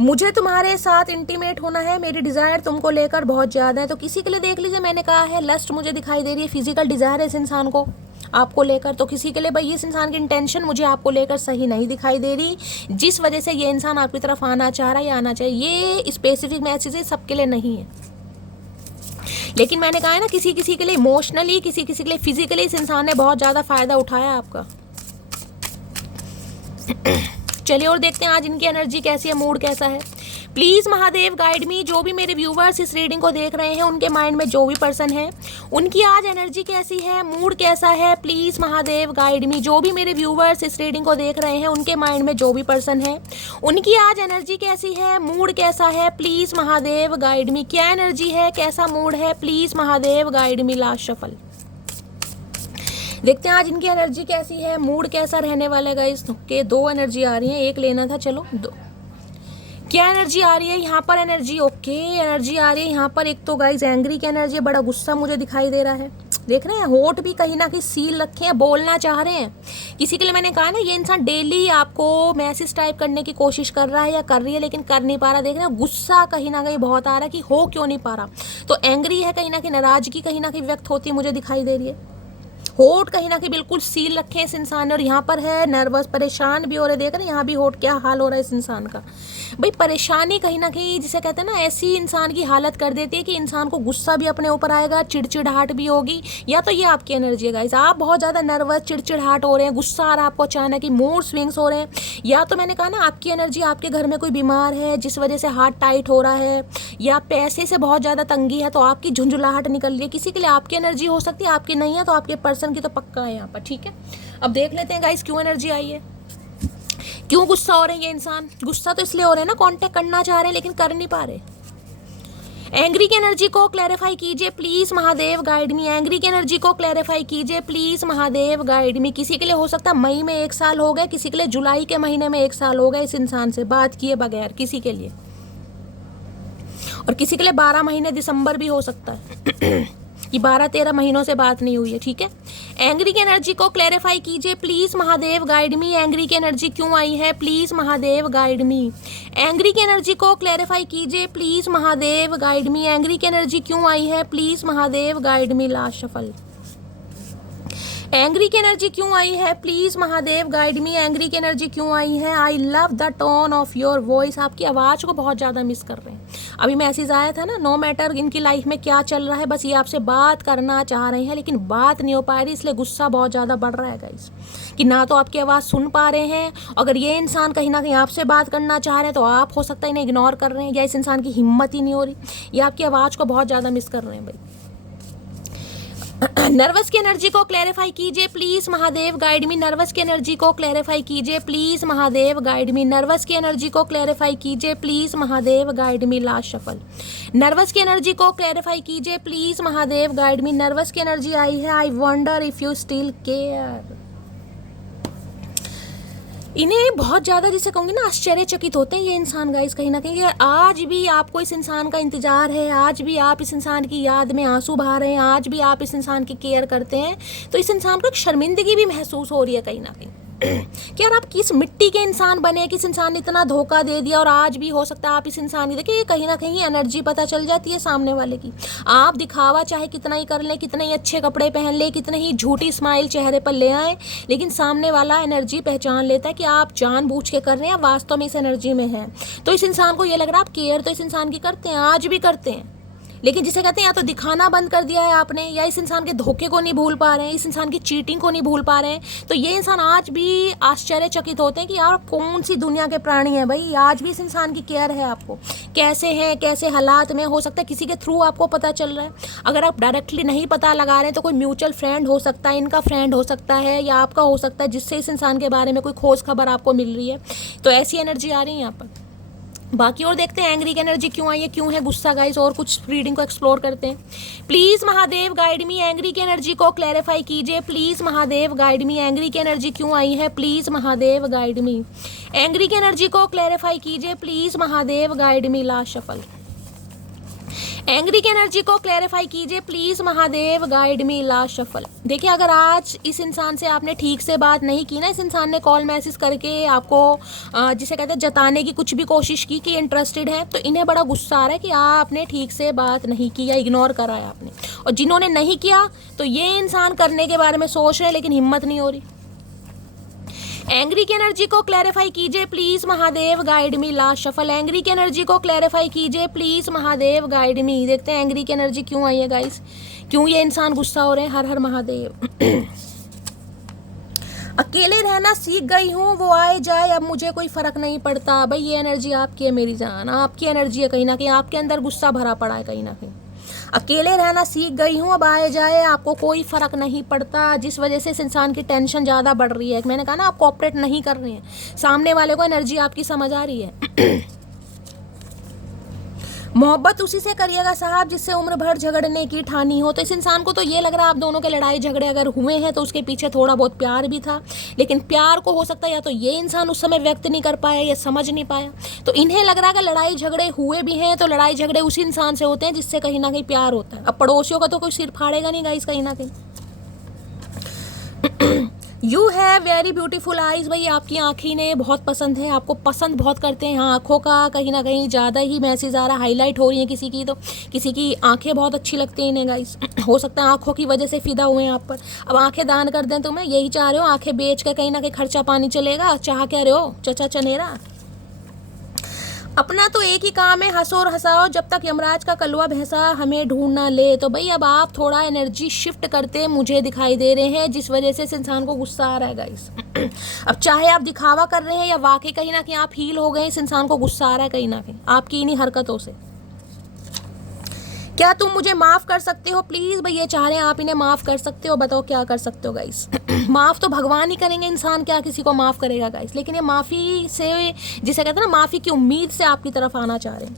मुझे तुम्हारे साथ इंटीमेट होना है, मेरी डिज़ायर तुमको लेकर बहुत ज़्यादा है। तो किसी के लिए देख लीजिए, मैंने कहा है लस्ट मुझे दिखाई दे रही है, फिजिकल डिज़ायर है इस इंसान को आपको लेकर। तो किसी के लिए भाई इस इंसान की इंटेंशन मुझे आपको लेकर सही नहीं दिखाई दे रही, जिस वजह से ये इंसान आपकी तरफ आना चाह रहा है या आना चाहिए। ये स्पेसिफिक मैसेज सबके लिए नहीं है, लेकिन मैंने कहा है ना, किसी किसी के लिए इमोशनली, किसी किसी के लिए फिजिकली इस इंसान ने बहुत ज़्यादा फ़ायदा उठाया आपका। चलिए और देखते हैं आज इनकी एनर्जी कैसी है, मूड कैसा है। प्लीज़ महादेव गाइड मी, जो भी मेरे व्यूवर्स इस रीडिंग को देख रहे हैं, उनके माइंड में जो भी पर्सन है, उनकी आज एनर्जी कैसी है, मूड कैसा है। प्लीज़ महादेव गाइड मी, जो भी मेरे व्यूवर्स इस रीडिंग को देख रहे हैं, उनके माइंड में जो भी पर्सन है, उनकी आज एनर्जी कैसी है, मूड कैसा है। प्लीज़ महादेव गाइड मी, क्या एनर्जी है, कैसा मूड है, please Mahadev guide me. Last shuffle देखते हैं आज इनकी एनर्जी कैसी है, मूड कैसा रहने वाला है गाइस। ओके, 2 एनर्जी आ रही है, एक लेना था, चलो 2। क्या एनर्जी आ रही है यहाँ पर? एनर्जी ओके, एनर्जी आ रही है यहाँ पर। एक तो गाइस एंग्री की एनर्जी, बड़ा गुस्सा मुझे दिखाई दे रहा है। देख रहे हैं, होठ भी कहीं ना कहीं सील रखे हैं, बोलना चाह रहे हैं। किसी के लिए मैंने कहा ना, ये इंसान डेली आपको मैसेज टाइप करने की कोशिश कर रहा है या कर रही है, लेकिन कर नहीं पा रहा। देख रहे हैं, गुस्सा कहीं ना कहीं बहुत आ रहा है कि हो क्यों नहीं पा रहा। तो एंग्री है, कहीं ना कहीं नाराजगी कहीं ना कहीं व्यक्त होती मुझे दिखाई दे रही है। होठ कहीं ना कहीं बिल्कुल सील रखे हैं इस इंसान ने, और यहाँ पर है नर्वस, परेशान भी हो रहे। देख रहे हैं यहाँ भी होठ क्या हाल हो रहा है इस इंसान का। भाई परेशानी कहीं ना कहीं, जिसे कहते हैं ना, ऐसी इंसान की हालत कर देती है कि इंसान को गुस्सा भी अपने ऊपर आएगा, चिड़चिड़ाहट भी होगी। या तो ये आपकी एनर्जी है गाइस, आप बहुत ज़्यादा नर्वस, चिड़चिड़ाहट हो रहे हैं, गुस्सा आ रहा है आपको अचानक ही, मूड स्विंग्स हो रहे हैं। या तो मैंने कहा ना, आपकी एनर्जी, आपके घर में कोई बीमार है जिस वजह से हार्ट टाइट हो रहा है, या पैसे से बहुत ज़्यादा तंगी है तो आपकी झुंझुलाहट निकल रही है। किसी के लिए आपकी एनर्जी हो सकती है, आपकी नहीं है तो आपके पर्सन की तो पक्का है यहाँ पर। ठीक है, अब देख लेते हैं गाइस क्यों एनर्जी आई है, क्यों गुस्सा हो रहे हैं ये इंसान। गुस्सा तो इसलिए हो रहे हैं ना, कांटेक्ट करना चाह रहे हैं लेकिन कर नहीं पा रहे। एंग्री की एनर्जी को क्लैरिफाई कीजिए please Mahadev guide me. Angry की एनर्जी को क्लैरिफाई कीजिए प्लीज महादेव गाइड मी। किसी के लिए हो सकता है मई में 1 साल हो गए, किसी के लिए जुलाई के महीने में 1 साल हो गए इस इंसान से बात किए बगैर, किसी के लिए। और किसी के लिए 12 महीने दिसंबर भी हो सकता है कि 12-13 महीनों से बात नहीं हुई है। ठीक है, एंग्री की एनर्जी को क्लैरिफाई कीजिए please Mahadev guide me. Angry की एनर्जी क्यों आई है, please Mahadev guide me. Angry की एनर्जी को क्लैरिफाई कीजिए please Mahadev guide me. Angry की एनर्जी क्यों आई है, please Mahadev guide me. Last shuffle. Angry की एनर्जी क्यों आई है, please Mahadev guide me, angry की एनर्जी क्यों आई है। I love the tone of your voice, आपकी आवाज़ को बहुत ज़्यादा मिस कर रहे हैं। अभी मैसेज आया था ना, नो मैटर इनकी लाइफ में क्या चल रहा है, बस ये आपसे बात करना चाह रहे हैं लेकिन बात नहीं हो पा रही, इसलिए गुस्सा बहुत ज़्यादा बढ़ रहा है गाइस, कि ना तो आपकी आवाज़ सुन पा रहे हैं। अगर ये इंसान कहीं ना कहीं आपसे बात करना चाह रहे हैं तो आप हो सकता है इन्हें इग्नोर कर रहे हैं, या इस इंसान की हिम्मत ही नहीं हो रही, या आपकी आवाज़ को बहुत ज़्यादा मिस कर रहे हैं भाई। नर्वस की एनर्जी को क्लैरिफाई कीजिए please Mahadev guide me, nervous की एनर्जी को क्लैरिफाई कीजिए please Mahadev guide me, nervous की एनर्जी को क्लैरिफाई कीजिए please Mahadev guide me. Last shuffle, nervous की एनर्जी को क्लैरिफाई कीजिए please Mahadev guide me, nervous की एनर्जी आई है। I wonder if you still care, इन्हें बहुत ज़्यादा जिसे कहूँगी ना आश्चर्यचकित होते हैं ये इंसान गाइस, कहीं ना कहीं आज भी आपको इस इंसान का इंतजार है, आज भी आप इस इंसान की याद में आंसू बहा रहे हैं, आज भी आप इस इंसान की केयर करते हैं, तो इस इंसान को एक शर्मिंदगी भी महसूस हो रही है कहीं ना कहीं कि यार आप किस मिट्टी के इंसान बने, किस इंसान ने इतना धोखा दे दिया। और आज भी हो सकता है आप इस इंसान की देखिए कहीं ना कहीं एनर्जी पता चल जाती है सामने वाले की, आप दिखावा चाहे कितना ही कर लें, कितने ही अच्छे कपड़े पहन ले, कितने ही झूठी स्माइल चेहरे पर ले आए, लेकिन सामने वाला एनर्जी पहचान लेता है कि आप जानबूझ के कर रहे हैं, वास्तव में इस एनर्जी में है। तो इस इंसान को ये लग रहा है आप केयर तो इस इंसान की करते हैं, आज भी करते हैं, लेकिन जिसे कहते हैं या तो दिखाना बंद कर दिया है आपने, या इस इंसान के धोखे को नहीं भूल पा रहे हैं, इस इंसान की चीटिंग को नहीं भूल पा रहे हैं। तो ये इंसान आज भी आश्चर्यचकित होते हैं कि यार कौन सी दुनिया के प्राणी हैं भाई, आज भी इस इंसान की केयर है आपको, कैसे हैं, कैसे हालात में। हो सकता है किसी के थ्रू आपको पता चल रहा है, अगर आप डायरेक्टली नहीं पता लगा रहे हैं तो कोई म्यूचुअल फ्रेंड हो सकता है, इनका फ्रेंड हो सकता है या आपका हो सकता है, जिससे इस इंसान के बारे में कोई खोज खबर आपको मिल रही है। तो ऐसी एनर्जी आ रही है यहाँ पर। बाकी और देखते हैं एंग्री की एनर्जी क्यों आई है, क्यों है गुस्सा गाइस, और कुछ रीडिंग को एक्सप्लोर करते हैं। Please Mahadev guide me, angry की एनर्जी को क्लैरिफाई कीजिए please Mahadev guide me, angry की एनर्जी क्यों आई है please Mahadev guide me, angry की एनर्जी को क्लैरिफाई कीजिए please Mahadev guide me. Last shuffle, angry की एनर्जी को क्लैरिफाई कीजिए please Mahadev guide me. Last shuffle, देखिए अगर आज इस इंसान से आपने ठीक से बात नहीं की ना, इस इंसान ने कॉल मैसेज करके आपको जिसे कहते हैं जताने की कुछ भी कोशिश की कि इंटरेस्टेड है, तो इन्हें बड़ा गुस्सा आ रहा है कि आपने ठीक से बात नहीं की या इग्नोर करा है आपने। और जिन्होंने नहीं किया तो ये इंसान करने के बारे में सोच रहे हैं लेकिन हिम्मत नहीं हो रही। एंग्री की एनर्जी को क्लैरिफाई कीजिए please Mahadev guide me. Last shuffle, angry की एनर्जी को क्लैरिफाई कीजिए प्लीज महादेव गाइड मी। देखते हैं एंग्री की एनर्जी क्यों आई है गाइस, क्यों ये इंसान गुस्सा हो रहे हैं। हर हर महादेव। अकेले रहना सीख गई हूँ, वो आए जाए अब मुझे कोई फर्क नहीं पड़ता। भाई ये एनर्जी आपकी है मेरी जान, आपकी एनर्जी है, कहीं ना कहीं आपके अंदर गुस्सा भरा पड़ा है कहीं ना कहीं। अकेले रहना सीख गई हूँ, अब आए जाए आपको कोई फ़र्क नहीं पड़ता, जिस वजह से इस इंसान की टेंशन ज़्यादा बढ़ रही है। मैंने कहा ना आप कोऑपरेट नहीं कर रहे हैं, सामने वाले को एनर्जी आपकी समझ आ रही है। मोहब्बत उसी से करिएगा साहब जिससे उम्र भर झगड़ने की ठानी हो। तो इस इंसान को तो ये लग रहा है आप दोनों के लड़ाई झगड़े अगर हुए हैं तो उसके पीछे थोड़ा बहुत प्यार भी था, लेकिन प्यार को हो सकता है या तो ये इंसान उस समय व्यक्त नहीं कर पाया या समझ नहीं पाया। तो इन्हें लग रहा है कि लड़ाई झगड़े हुए भी हैं तो लड़ाई झगड़े उसी इंसान से होते हैं जिससे कहीं ना कहीं प्यार होता है। अब पड़ोसियों का तो कोई सिर फाड़ेगा नहीं गाइस कहीं ना कहीं। You have very beautiful eyes, भाई आपकी आँखें इन्हें बहुत पसंद है, आपको पसंद बहुत करते हैं। यहाँ आँखों का कहीं ना कहीं ज़्यादा ही मैसेज आ रहा है, हाईलाइट हो रही है किसी की, तो किसी की आँखें बहुत अच्छी लगती हैं इन्हें गाइस। हो सकता है आँखों की वजह से फ़िदा हुए हैं आप पर। अब आँखें दान कर दें तो मैं यही चाह रहे हो, आँखें बेच कर कहीं ना कहीं खर्चा पानी चलेगा, चाह क्या रहे हो चचा चनेरा। अपना तो एक ही काम है, हंसो और हंसाओ जब तक यमराज का कलवा भैंसा हमें ढूंढ ना ले। तो भाई अब आप थोड़ा एनर्जी शिफ्ट करते मुझे दिखाई दे रहे हैं, जिस वजह से इस इंसान को गुस्सा आ रहा है गाइस। अब चाहे आप दिखावा कर रहे हैं या वाकई कहीं ना कहीं आप हील हो गए, इस इंसान को गुस्सा आ रहा है कहीं ना कहीं आपकी इन्हीं हरकतों से। क्या तुम मुझे माफ़ कर सकते हो प्लीज़, भाई ये चाह रहे हैं आप इन्हें माफ़ कर सकते हो, बताओ क्या कर सकते हो गाइस। माफ़ तो भगवान ही करेंगे, इंसान क्या किसी को माफ़ करेगा गाइस। लेकिन ये माफ़ी से जिसे कहते हैं ना माफ़ी की उम्मीद से आपकी तरफ आना चाह रहे हैं।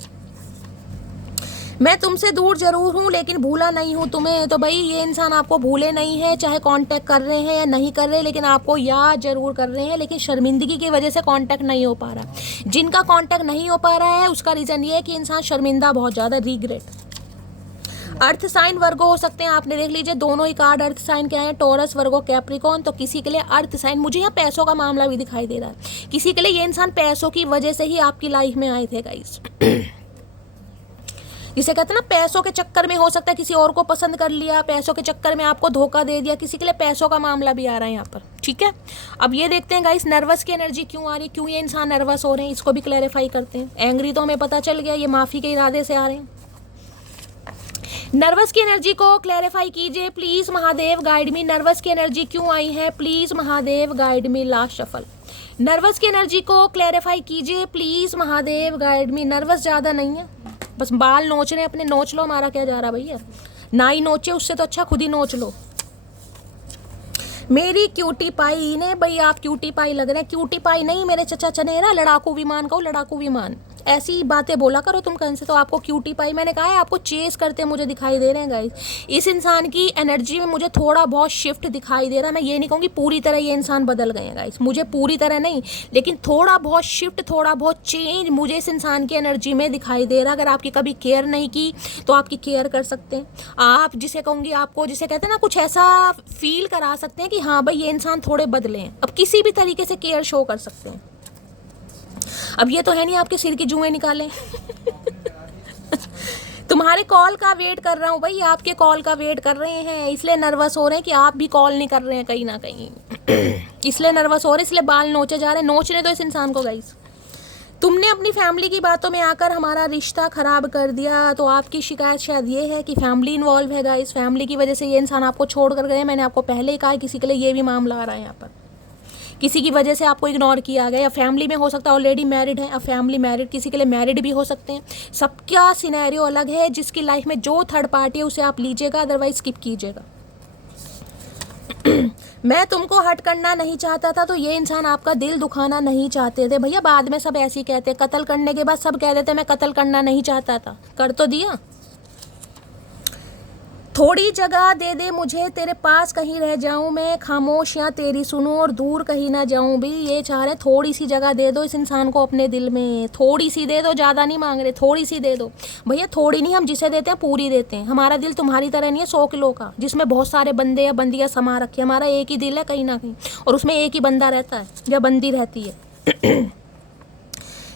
मैं तुमसे दूर जरूर हूँ लेकिन भूला नहीं हूँ तुम्हें। तो भाई ये इंसान आपको भूले नहीं है, चाहे कांटेक्ट कर रहे हैं या नहीं कर रहे, लेकिन आपको याद जरूर कर रहे हैं, लेकिन शर्मिंदगी की वजह से कांटेक्ट नहीं हो पा रहा। जिनका कांटेक्ट नहीं हो पा रहा है उसका रीज़न ये है कि इंसान शर्मिंदा बहुत ज़्यादा, रिग्रेट। अर्थ साइन वर्गो हो सकते हैं, आपने देख लीजिए दोनों ही कार्ड अर्थ साइन क्या है, टॉरस वर्गो कैप्रिकॉन। तो किसी के लिए अर्थ साइन, मुझे यहाँ पैसों का मामला भी दिखाई दे रहा है, किसी के लिए ये इंसान पैसों की वजह से ही आपकी लाइफ में आए थे गाइस। जिसे कहते हैं ना पैसों के चक्कर में हो सकता है किसी और को पसंद कर लिया, पैसों के चक्कर में आपको धोखा दे दिया, किसी के लिए पैसों का मामला भी आ रहा है यहाँ पर। ठीक है, अब ये देखते हैं गाइस नर्वस की एनर्जी क्यों आ रही है, क्यों ये इंसान नर्वस हो रहे हैं, इसको भी क्लैरिफाई करते हैं। एंग्री तो हमें पता चल गया, ये माफ़ी के इरादे से आ रहे हैं। नर्वस की एनर्जी को क्लैरिफाई कीजिए please Mahadev guide me. Nervous की एनर्जी क्यों आई है, please Mahadev guide me. Last shuffle. Nervous की एनर्जी को क्लैरिफाई कीजिए please Mahadev guide me. Nervous ज़्यादा नहीं है, बस बाल नोच रहे हैं अपने, नोच लो, हमारा क्या जा रहा भैया, ना ही नोचे उससे तो अच्छा खुद ही नोच लो। मेरी क्यूटी पाई ने, भाई आप क्यूटी पाई लग रहे हैं। क्यूटी पाई नहीं, मेरे चचा चनेरा, लड़ाकू विमान का लड़ाकू विमान। ऐसी बातें बोला करो तुम कहीं से, तो आपको क्यूटी पाई मैंने कहा है, आपको चेस करते मुझे दिखाई दे रहे हैं गाइस। इस इंसान की एनर्जी में मुझे थोड़ा बहुत शिफ्ट दिखाई दे रहा है। मैं ये नहीं कहूँगी पूरी तरह ये इंसान बदल गए हैं गाइस, मुझे पूरी तरह नहीं, लेकिन थोड़ा बहुत शिफ्ट, थोड़ा बहुत चेंज मुझे इस इंसान की एनर्जी में दिखाई दे रहा है। अगर आपकी कभी केयर नहीं की तो आपकी केयर कर सकते हैं आप, जिसे कहूँगी आपको, जिसे कहते हैं ना कुछ ऐसा फील करा सकते हैं कि हाँ भाई ये इंसान थोड़े बदले हैं। अब किसी भी तरीके से केयर शो कर सकते हैं। अब ये तो है नहीं आपके सिर की जुएं निकालें। तुम्हारे कॉल का वेट कर रहा हूँ भाई, आपके कॉल का वेट कर रहे हैं, इसलिए नर्वस हो रहे हैं कि आप भी कॉल नहीं कर रहे हैं कहीं ना कहीं। इसलिए नर्वस हो रहे हैं, इसलिए बाल नोचे जा रहे हैं। नोचने दो इस इंसान को गाइस। तुमने अपनी फैमिली की बातों में आकर हमारा रिश्ता खराब कर दिया, तो आपकी शिकायत शायद ये है कि फैमिली इन्वॉल्व है गाइस। फैमिली की वजह से ये इंसान आपको छोड़ कर गए। मैंने आपको पहले ही कहा है किसी के लिए ये भी मामला आ रहा है यहाँ पर, किसी की वजह से आपको इग्नोर किया गया, या फैमिली में हो सकता है ऑलरेडी मैरिड है, अब फैमिली मैरिड, किसी के लिए मैरिड भी हो सकते हैं। सबका सिनेरियो अलग है। जिसकी लाइफ में जो थर्ड पार्टी है उसे आप लीजिएगा, अदरवाइज स्किप कीजिएगा। मैं तुमको हर्ट करना नहीं चाहता था, तो ये इंसान आपका दिल दुखाना नहीं चाहते थे। भैया बाद में सब ऐसे ही कहते हैं, कत्ल करने के बाद सब कह देते मैं कत्ल करना नहीं चाहता था, कर तो दिया। थोड़ी जगह दे दे मुझे, तेरे पास कहीं रह जाऊं मैं, खामोश या तेरी सुनूं और दूर कहीं ना जाऊं भी। ये चाह रहे थोड़ी सी जगह दे दो इस इंसान को अपने दिल में, थोड़ी सी दे दो, ज़्यादा नहीं मांग रहे, थोड़ी सी दे दो। भैया थोड़ी नहीं, हम जिसे देते हैं पूरी देते हैं। हमारा दिल तुम्हारी तरह नहीं है 100 किलो का, जिसमें बहुत सारे बंदे या बंदियाँ समा रखे। हमारा एक ही दिल है कहीं ना कहीं, और उसमें एक ही बंदा रहता है या बंदी रहती है।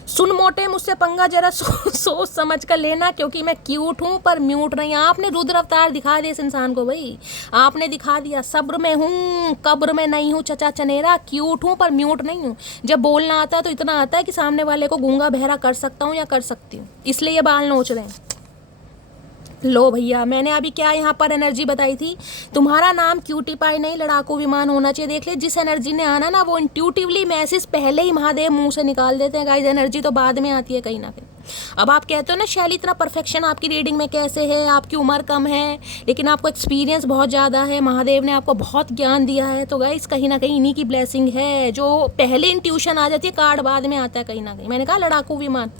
सुन मोटे, मुझसे पंगा जरा सोच समझ कर लेना, क्योंकि मैं क्यूट हूँ पर म्यूट नहीं। आपने रुद्र अवतार दिखा दिया इस इंसान को भाई, आपने दिखा दिया। सब्र में हूँ, कब्र में नहीं हूँ चचा चनेरा। क्यूट हूँ पर म्यूट नहीं हूँ। जब बोलना आता है तो इतना आता है कि सामने वाले को गूंगा बहरा कर सकता हूँ या कर सकती हूँ, इसलिए ये बाल नोच रहे हैं। लो भैया, मैंने अभी क्या यहाँ पर एनर्जी बताई थी, तुम्हारा नाम क्यूटी पाई नहीं लड़ाकू विमान होना चाहिए। देख ले, जिस एनर्जी ने आना ना, वो इंट्यूटिवली मैसेज पहले ही महादेव मुंह से निकाल देते हैं गाइस। एनर्जी तो बाद में आती है कहीं ना कहीं। अब आप कहते हो ना शैली इतना परफेक्शन आपकी रीडिंग में कैसे है, आपकी उम्र कम है लेकिन आपको एक्सपीरियंस बहुत ज़्यादा है, महादेव ने आपको बहुत ज्ञान दिया है, तो गाइस कहीं ना कहीं इन्हीं की ब्लेसिंग है। जो पहले इंट्यूशन आ जाती है, कार्ड बाद में आता है कहीं ना कहीं। मैंने कहा लड़ाकू विमान।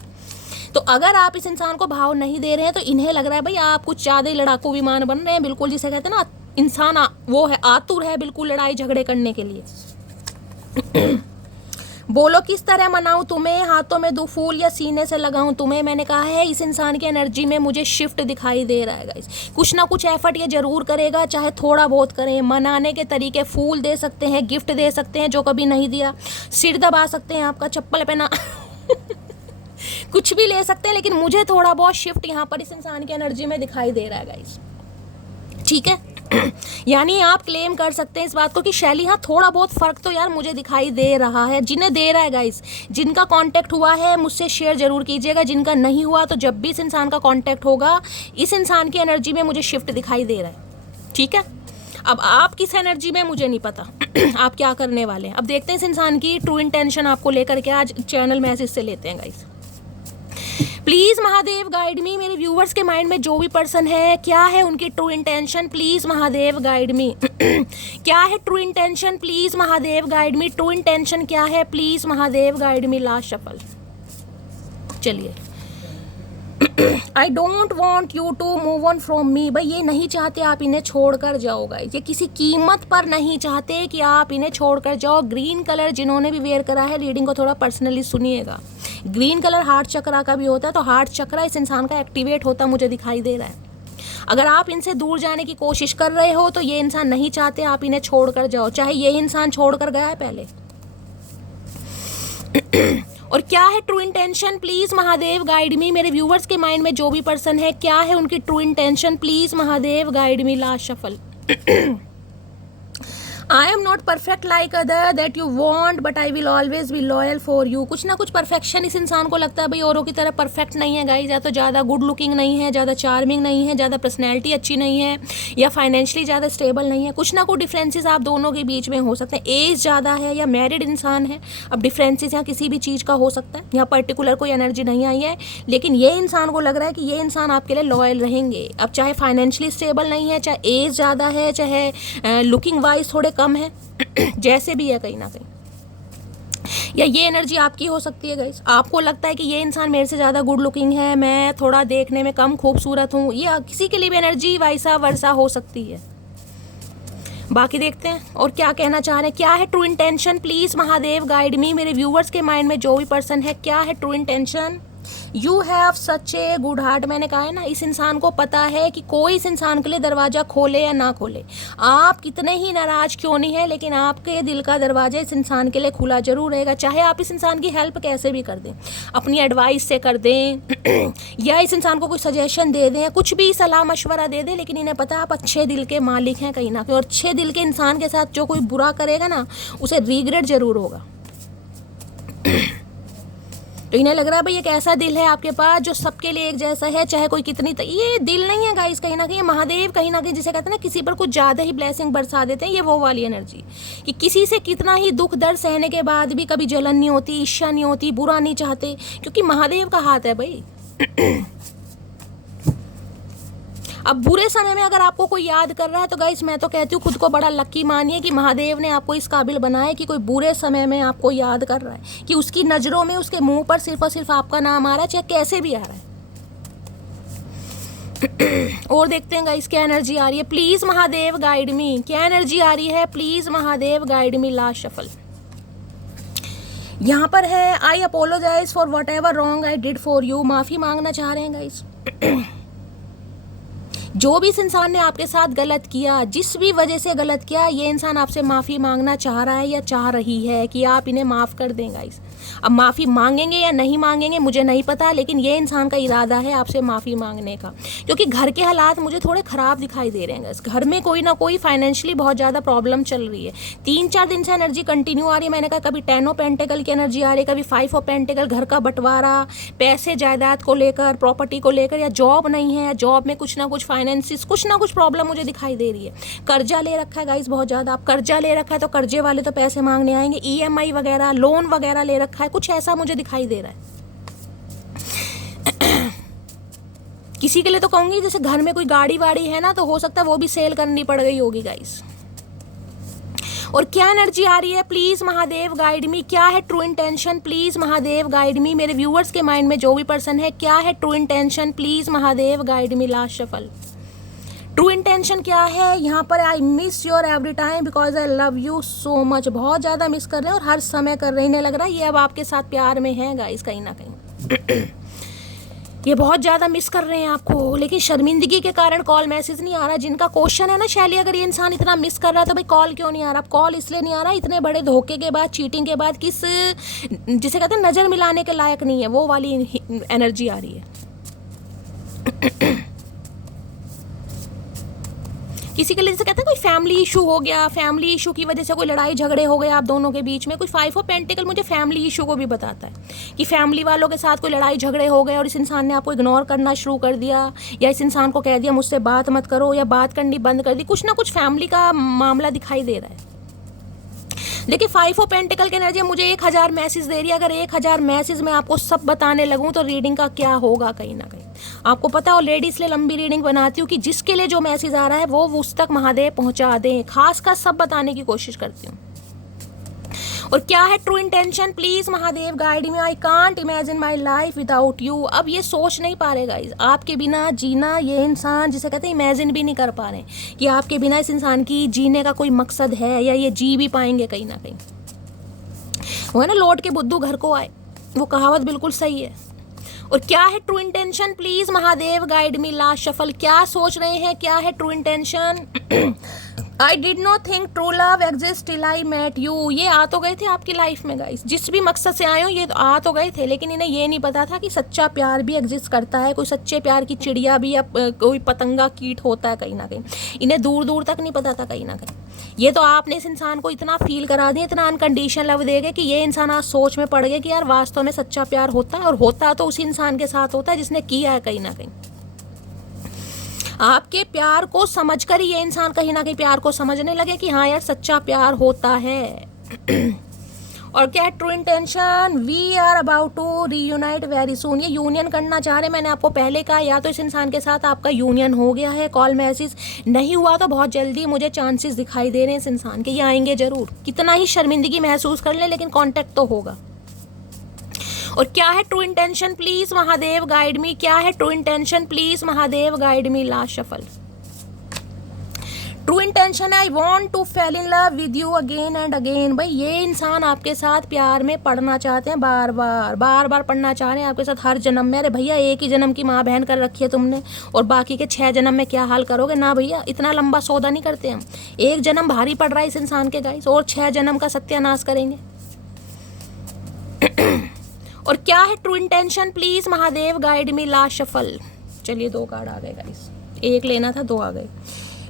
तो अगर आप इस इंसान को भाव नहीं दे रहे हैं तो इन्हें लग रहा है भाई आप कुछ ज़्यादा ही लड़ाकू विमान बन रहे हैं, बिल्कुल जिसे कहते हैं ना इंसान वो है, आतुर है बिल्कुल लड़ाई झगड़े करने के लिए। बोलो किस तरह मनाऊं तुम्हें, हाथों में दो फूल या सीने से लगाऊं तुम्हें। मैंने कहा है इस इंसान की एनर्जी में मुझे शिफ्ट दिखाई दे रहा है गाइस। कुछ ना कुछ एफर्ट ये जरूर करेगा, चाहे थोड़ा बहुत करें। मनाने के तरीके, फूल दे सकते हैं, गिफ्ट दे सकते हैं जो कभी नहीं दिया, सिर दबा सकते हैं आपका, चप्पल पहना कुछ भी ले सकते हैं, लेकिन मुझे थोड़ा बहुत शिफ्ट यहाँ पर इस इंसान की एनर्जी में दिखाई दे रहा है गाइस। ठीक है, यानी आप क्लेम कर सकते हैं इस बात को कि शैली हाँ थोड़ा बहुत फ़र्क तो यार मुझे दिखाई दे रहा है। जिन्हें दे रहा है गाइस, जिनका कांटेक्ट हुआ है मुझसे शेयर जरूर कीजिएगा, जिनका नहीं हुआ तो जब भी इस इंसान का कांटेक्ट होगा, इस इंसान की एनर्जी में मुझे शिफ्ट दिखाई दे रहा है। ठीक है, अब आप किस एनर्जी में मुझे नहीं पता आप क्या करने वाले हैं। अब देखते हैं इस इंसान की ट्रू इंटेंशन आपको लेकर के आज चैनल मैसेज से लेते हैं गाइस। प्लीज़ महादेव गाइड मी। मेरे व्यूवर्स के माइंड में जो भी पर्सन है, क्या है उनकी true intention, please Mahadev guide me. क्या है true intention, please Mahadev guide me. True intention क्या है, please Mahadev guide me. Last shuffle. चलिए, I don't want you to move on from me. भाई ये नहीं चाहते आप इन्हें छोड़कर जाओ गाइस, ये किसी कीमत पर नहीं चाहते कि आप इन्हें छोड़कर जाओ। ग्रीन कलर जिन्होंने भी वेयर करा है, रीडिंग को थोड़ा पर्सनली सुनिएगा। ग्रीन कलर हार्ट चक्रा का भी होता है, तो हार्ट चक्रा इस इंसान का एक्टिवेट होता मुझे दिखाई दे रहा है। अगर आप इनसे दूर जाने की कोशिश कर रहे हो तो ये इंसान नहीं चाहते आप इन्हें छोड़कर जाओ, चाहे ये इंसान छोड़कर गया है पहले। और क्या है true intention, please Mahadev guide मी। मेरे व्यूवर्स के माइंड में जो भी पर्सन है, क्या है उनकी true intention, please Mahadev guide me. Last shuffle. I am not perfect like other that you want but I will always be loyal for you. कुछ ना कुछ परफेक्शन इस इंसान को लगता है भाई औरों की तरह परफेक्ट नहीं है गाइस, या तो ज़्यादा गुड लुकिंग नहीं है, ज़्यादा चार्मिंग नहीं है, ज़्यादा पर्सनैलिटी अच्छी नहीं है, या फाइनेंशियली ज़्यादा स्टेबल नहीं है। कुछ ना कुछ डिफरेंसेस आप दोनों के बीच में हो सकते हैं। एज ज़्यादा है या मैरिड इंसान है, अब डिफरेंसेस यहाँ किसी भी चीज़ का हो सकता है। यहाँ पर्टिकुलर कोई एनर्जी नहीं आई है, लेकिन ये इंसान को लग रहा है कि ये इंसान आपके लिए लॉयल रहेंगे। अब चाहे फाइनेंशियली स्टेबल नहीं है, चाहे एज ज़्यादा है, चाहे लुकिंग वाइज थोड़े कम है, जैसे भी है कहीं ना कहीं, या ये एनर्जी आपकी हो सकती है गाइस। आपको लगता है कि ये इंसान मेरे से ज़्यादा गुड लुकिंग है, मैं थोड़ा देखने में कम खूबसूरत हूँ, या किसी के लिए भी एनर्जी वैसा वर्सा हो सकती है। बाकी देखते हैं और क्या कहना चाह रहे हैं। क्या है true intention, please Mahadev guide मी। मेरे व्यूवर्स के माइंड में जो भी पर्सन है, क्या है true intention. You have such a good heart. मैंने कहा है ना, इस इंसान को पता है कि कोई इस इंसान के लिए दरवाज़ा खोले या ना खोले, आप कितने ही नाराज़ क्यों नहीं है, लेकिन आपके दिल का दरवाज़ा इस इंसान के लिए खुला जरूर रहेगा। चाहे आप इस इंसान की हेल्प कैसे भी कर दें, अपनी एडवाइस से कर दें या इस इंसान को कोई सजेशन दे दें, कुछ भी सलाह मशवरा दे दें, लेकिन इन्हें पता है आप अच्छे दिल के मालिक हैं कहीं ना कहीं। और अच्छे दिल के इंसान के साथ जो कोई बुरा करेगा ना, उसे रिग्रेट जरूर होगा। तो इन्हें लग रहा है भाई एक ऐसा दिल है आपके पास जो सबके लिए एक जैसा है, चाहे कोई कितनी ये दिल नहीं है गाइस, कहीं ना कहीं महादेव कहीं ना कहीं जिसे कहते हैं ना, किसी पर कुछ ज़्यादा ही ब्लेसिंग बरसा देते हैं। ये वो वाली एनर्जी कि किसी से कितना ही दुख दर्द सहने के बाद भी कभी जलन नहीं होती, ईर्ष्या नहीं होती, बुरा नहीं चाहते, क्योंकि महादेव का हाथ है भाई। अब बुरे समय में अगर आपको कोई याद कर रहा है तो गाइस मैं तो कहती हूँ खुद को बड़ा लकी मानिए कि महादेव ने आपको इस काबिल बनाया कि कोई बुरे समय में आपको याद कर रहा है, कि उसकी नज़रों में उसके मुंह पर सिर्फ और सिर्फ आपका नाम आ रहा है, चाहे कैसे भी आ रहा है। और देखते हैं गाइस क्या एनर्जी आ रही है। Please Mahadev guide me. क्या एनर्जी आ रही है, please Mahadev guide me. Last shuffle. यहाँ पर है I apologise for whatever wrong I did for you. माफ़ी मांगना चाह रहे हैं गाइस। जो भी इस इंसान ने आपके साथ गलत किया, जिस भी वजह से गलत किया, ये इंसान आपसे माफ़ी मांगना चाह रहा है या चाह रही है कि आप इन्हें माफ़ कर दें गाइस। अब माफ़ी मांगेंगे या नहीं मांगेंगे मुझे नहीं पता, लेकिन ये इंसान का इरादा है आपसे माफ़ी मांगने का, क्योंकि घर के हालात मुझे थोड़े ख़राब दिखाई दे रहे हैं। इस घर में कोई ना कोई फाइनेंशियली बहुत ज़्यादा प्रॉब्लम चल रही है। 3-4 दिन से एनर्जी कंटिन्यू आ रही है। मैंने कहा कभी 10 ऑफ पेंटिकल की एनर्जी आ रही है, कभी 5 ऑफ पेंटिकल, घर का बंटवारा, पैसे जायदाद को लेकर, प्रॉपर्टी को लेकर, या जॉब नहीं है, जॉब में कुछ ना कुछ फाइनेंसिस, कुछ ना कुछ प्रॉब्लम मुझे दिखाई दे रही है। कर्जा ले रखा है गाइस बहुत ज़्यादा। आप कर्जा ले रखा है तो कर्जे वाले तो पैसे मांगने आएंगे, EMI वगैरह, लोन वगैरह ले रखा है, कुछ ऐसा मुझे दिखाई दे रहा है। किसी के लिए तो कहूंगी जैसे घर में कोई गाड़ी वाड़ी है ना, तो हो सकता है वो भी सेल करनी पड़ गई होगी गाइस। और क्या एनर्जी आ रही है, प्लीज महादेव गाइड मी। क्या है true intention, please Mahadev guide मी। मेरे व्यूअर्स के माइंड में जो भी पर्सन है, क्या है true intention, please Mahadev guide me. Last shuffle. True intention क्या है यहाँ पर, I miss your every time because I love you so much. बहुत ज़्यादा मिस कर रहे हैं और हर समय कर रहे हैं। लग रहा है ये अब आपके साथ प्यार में है गाइस कहीं ना कहीं। ये बहुत ज़्यादा मिस कर रहे हैं आपको, लेकिन शर्मिंदगी के कारण कॉल मैसेज नहीं आ रहा। जिनका क्वेश्चन है ना शैली, अगर ये इंसान इतना मिस कर रहा है तो भाई कॉल क्यों नहीं आ रहा। कॉल इसलिए नहीं आ रहा, इतने बड़े धोखे के बाद, चीटिंग के बाद, किस जिसे कहते हैं नज़र मिलाने के लायक नहीं है, वो वाली एनर्जी आ रही है। किसी के लिए जैसे कहते हैं कोई फैमिली इशू हो गया, फैमिली इशू की वजह से कोई लड़ाई झगड़े हो गए आप दोनों के बीच में। कोई 5 ऑफ पेंटिकल मुझे फैमिली इशू को भी बताता है कि फैमिली वालों के साथ कोई लड़ाई झगड़े हो गए और इस इंसान ने आपको इग्नोर करना शुरू कर दिया, या इस इंसान को कह दिया मुझसे बात मत करो, या बात करनी बंद कर दी। कुछ ना कुछ फैमिली का मामला दिखाई दे रहा है। लेकिन 5 ऑफ पेंटिकल की एनर्जी मुझे 1000 मैसेज दे रही है। अगर 1000 मैसेज में आपको सब बताने लगूँ तो रीडिंग का क्या होगा कहीं ना कहीं। आपको पता है ऑलरेडी इसलिए लंबी रीडिंग बनाती हूँ कि जिसके लिए जो मैसेज आ रहा है वो उस तक महादेव पहुँचा दें। खास कर सब बताने की कोशिश करती हूँ। और क्या है true intention, please Mahadev guide me. I can't imagine my life without you. अब ये सोच नहीं पा रहे गाइस, आपके बिना जीना ये इंसान जिसे कहते हैं इमेजिन भी नहीं कर पा रहे कि आपके बिना इस इंसान की जीने का कोई मकसद है, या ये जी भी पाएंगे कहीं ना कहीं। वो है ना लौट के बुद्धू घर को आए, वो कहावत बिल्कुल सही है। और क्या है true intention, please Mahadev guide me. Last shuffle. क्या सोच रहे हैं, क्या है true intention. I did not think true love exist till I met you. ये आ तो गए थे आपकी लाइफ में गाइस, जिस भी मकसद से आए हो ये तो आ तो गए थे, लेकिन इन्हें ये नहीं पता था कि सच्चा प्यार भी एग्जिस्ट करता है, कोई सच्चे प्यार की चिड़िया भी या कोई पतंगा कीट होता है कहीं ना कहीं। इन्हें दूर दूर तक नहीं पता था कहीं ना कहीं। ये तो आपने इस इंसान को इतना फील करा दिया, इतना अनकंडीशनल लव दे गए कि ये इंसान आज सोच में पड़ गया कि यार वास्तव में सच्चा प्यार होता है, और होता तो उसी इंसान के साथ होता है जिसने किया है कहीं ना कहीं। आपके प्यार को समझकर ही ये इंसान कहीं ना कहीं प्यार को समझने लगे कि हाँ यार सच्चा प्यार होता है। और क्या true intention, we are about to reunite very soon. ये यूनियन करना चाह रहे, मैंने आपको पहले कहा, या तो इस इंसान के साथ आपका यूनियन हो गया है, कॉल मैसेज नहीं हुआ तो बहुत जल्दी मुझे चांसेस दिखाई दे रहे हैं इस इंसान के, ये आएंगे जरूर, कितना ही शर्मिंदगी महसूस कर ले लेकिन कांटेक्ट तो होगा। और क्या है true intention, please Mahadev guide me, क्या है true intention, please Mahadev guide me. Last shuffle. True intention, I want to fell in love with you again and again. भाई ये इंसान आपके साथ प्यार में पढ़ना चाहते हैं, बार बार पढ़ना चाह रहे हैं आपके साथ हर जन्म में। अरे भैया एक ही जन्म की माँ बहन कर रखी है तुमने, और बाकी के 6 जन्म में क्या हाल करोगे। ना भैया इतना लंबा सौदा नहीं करते हम, एक जन्म भारी पड़ रहा है इस इंसान के गाइस, और 6 जन्म का सत्यानाश करेंगे। और क्या है true intention, please Mahadev guide me. Last shuffle. चलिए 2 कार्ड आ गए गाइस, एक लेना था 2 आ गए।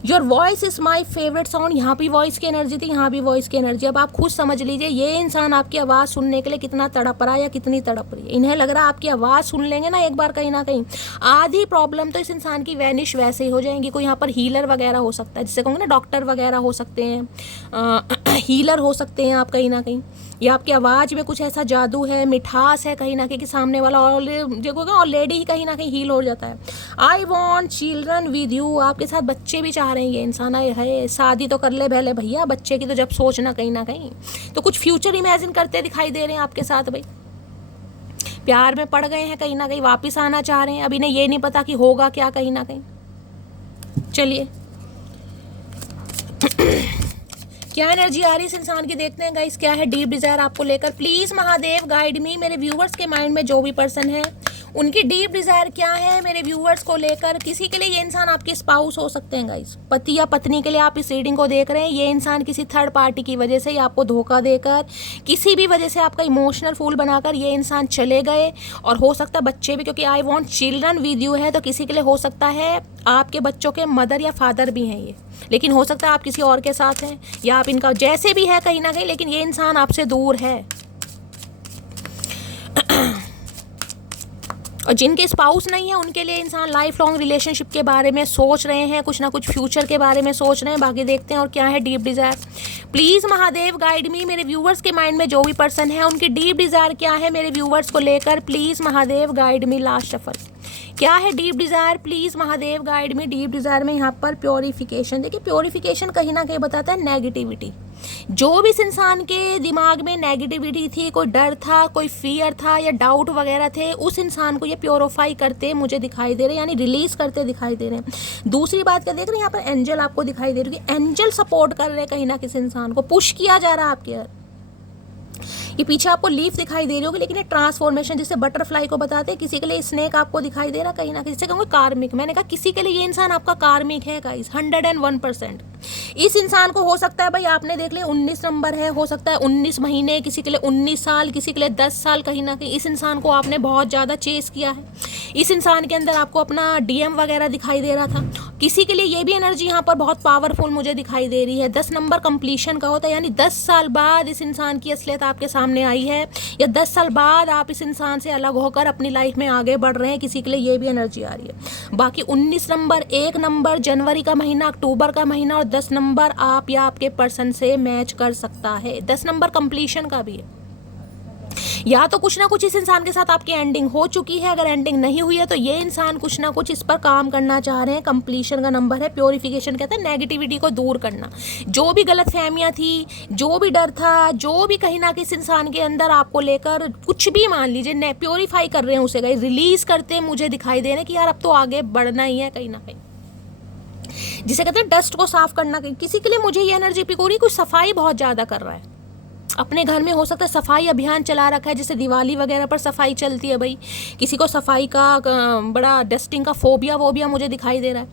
Your voice is my favourite sound, यहाँ भी वॉइस की एनर्जी थी, यहाँ भी वॉइस की एनर्जी। अब आप खुद समझ लीजिए ये इंसान आपकी आवाज़ सुनने के लिए कितना तड़प रहा है या कितनी तड़प रही है। इन्हें लग रहा है आपकी आवाज़ सुन लेंगे ना एक बार कहीं ना कहीं, आधी प्रॉब्लम तो इस इंसान की वैनिश वैसे ही हो जाएंगी। कोई यहाँ पर हीलर वगैरह हो सकता है, जिससे कहूँगे ना डॉक्टर वगैरह हो सकते हैं, हीलर हो सकते हैं आप कहीं ना कहीं, या आपकी आवाज़ में कुछ ऐसा जादू है, मिठास है कहीं ना कहीं कि सामने वाला ऑलरेडी ही कहीं ना कहीं हील हो जाता है। I want children with you, आपके साथ बच्चे भी चाह रहे हैं ये इंसान। है शादी तो कर ले पहले भैया, बच्चे की तो जब सोचना कहीं ना कहीं, तो कुछ फ्यूचर इमेजिन करते दिखाई दे रहे हैं आपके साथ। भाई प्यार में पड़ गए हैं कहीं ना कहीं, वापिस आना चाह रहे हैं, अब इन्हें ये नहीं पता कि होगा क्या कहीं ना कहीं। चलिए क्या एनर्जी आ रही है इस इंसान की, देखते हैं गाइस क्या है डीप डिजायर आपको लेकर। प्लीज महादेव गाइड मी, मेरे व्यूवर्स के माइंड में जो भी पर्सन है उनकी डीप डिजायर क्या है मेरे व्यूवर्स को लेकर। किसी के लिए ये इंसान आपके स्पाउस हो सकते हैं गाइस, पति या पत्नी के लिए आप इस रीडिंग को देख रहे हैं। ये इंसान किसी थर्ड पार्टी की वजह से या आपको धोखा देकर, किसी भी वजह से आपका इमोशनल फूल बनाकर ये इंसान चले गए, और हो सकता है बच्चे भी, क्योंकि I want children with you है, तो किसी के लिए हो सकता है आपके बच्चों के मदर या फादर भी हैं ये, लेकिन हो सकता है आप किसी और के साथ हैं, या आप इनका जैसे भी है कहीं ना कहीं, लेकिन ये इंसान आपसे दूर है। और जिनके स्पाउस नहीं है उनके लिए इंसान लाइफ लॉन्ग रिलेशनशिप के बारे में सोच रहे हैं, कुछ ना कुछ फ्यूचर के बारे में सोच रहे हैं। बाकी देखते हैं और क्या है deep Dzire. Please Mahadev guide मी, मेरे व्यूवर्स के माइंड में जो भी पर्सन है उनकी डीप डिजायर क्या है मेरे व्यूवर्स को लेकर। Please Mahadev guide me. Last shuffle. क्या है deep Dzire, please Mahadev guide में। डीप डिजायर में यहाँ पर प्योरिफिकेशन, देखिए प्योरिफिकेशन कहीं ना कहीं बताता है नेगेटिविटी। जो भी इस इंसान के दिमाग में नेगेटिविटी थी, कोई डर था, कोई फियर था या डाउट वगैरह थे, उस इंसान को ये प्योरीफाई करते मुझे दिखाई दे रहे हैं, यानी रिलीज करते दिखाई दे रहे हैं। दूसरी बात क्या देख रहे हैं, यहाँ पर एंजल आपको दिखाई दे रही है, एंजल सपोर्ट कर रहे हैं कहीं ना किसी इंसान को, पुश किया जा रहा है आपके अंदर। ये पीछे आपको लीफ दिखाई दे रही होगी, लेकिन ये ट्रांसफॉर्मेशन जिसे बटरफ्लाई को बताते हैं, किसी के लिए स्नेक आपको दिखाई दे रहा कहीं ना कहीं, जिसे कहूँगा कार्मिक। मैंने कहा किसी के लिए ये इंसान आपका कार्मिक है गाइस, 101%। इस इंसान को हो सकता है भाई आपने देख लिया 19 नंबर है, हो सकता है 19 महीने, किसी के लिए 19 साल, किसी के लिए 10 साल कहीं ना कहीं। इस इंसान को आपने बहुत ज़्यादा चेस किया है, इस इंसान के अंदर आपको अपना डीएम वगैरह दिखाई दे रहा था। किसी के लिए ये भी एनर्जी यहाँ पर बहुत पावरफुल मुझे दिखाई दे रही है। 10 नंबर कंप्लीशन का होता है, यानी 10 साल बाद इस इंसान की असलियत आपके सामने आई है, या 10 साल बाद आप इस इंसान से अलग होकर अपनी लाइफ में आगे बढ़ रहे हैं। किसी के लिए ये भी एनर्जी आ रही है। बाकी 19 नंबर, 1 नंबर जनवरी का महीना, अक्टूबर का महीना, और 10 नंबर आप या आपके पर्सन से मैच कर सकता है। 10 नंबर कंप्लीशन का भी है, या तो कुछ ना कुछ इस इंसान के साथ आपकी एंडिंग हो चुकी है। अगर एंडिंग नहीं हुई है तो ये इंसान कुछ ना कुछ इस पर काम करना चाह रहे हैं। कंप्लीशन का नंबर है, प्योरिफिकेशन कहते हैं नेगेटिविटी को दूर करना। जो भी गलत फहमियाँ थी, जो भी डर था, जो भी कहीं ना कहीं इस इंसान के अंदर आपको लेकर कुछ भी मान लीजिए प्योरीफाई कर रहे हैं उसे, गए रिलीज करते मुझे दिखाई दे रहे हैं कि यार अब तो आगे बढ़ना ही है कहीं ना कहीं, जिसे कहते हैं डस्ट को साफ करना। किसी के लिए मुझे ये एनर्जी पिकोरी कुछ सफाई बहुत ज़्यादा कर रहा है अपने घर में, हो सकता है सफाई अभियान चला रखा है, जैसे दिवाली वगैरह पर सफाई चलती है भाई। किसी को सफाई का बड़ा डस्टिंग का फोबिया वोबिया मुझे दिखाई दे रहा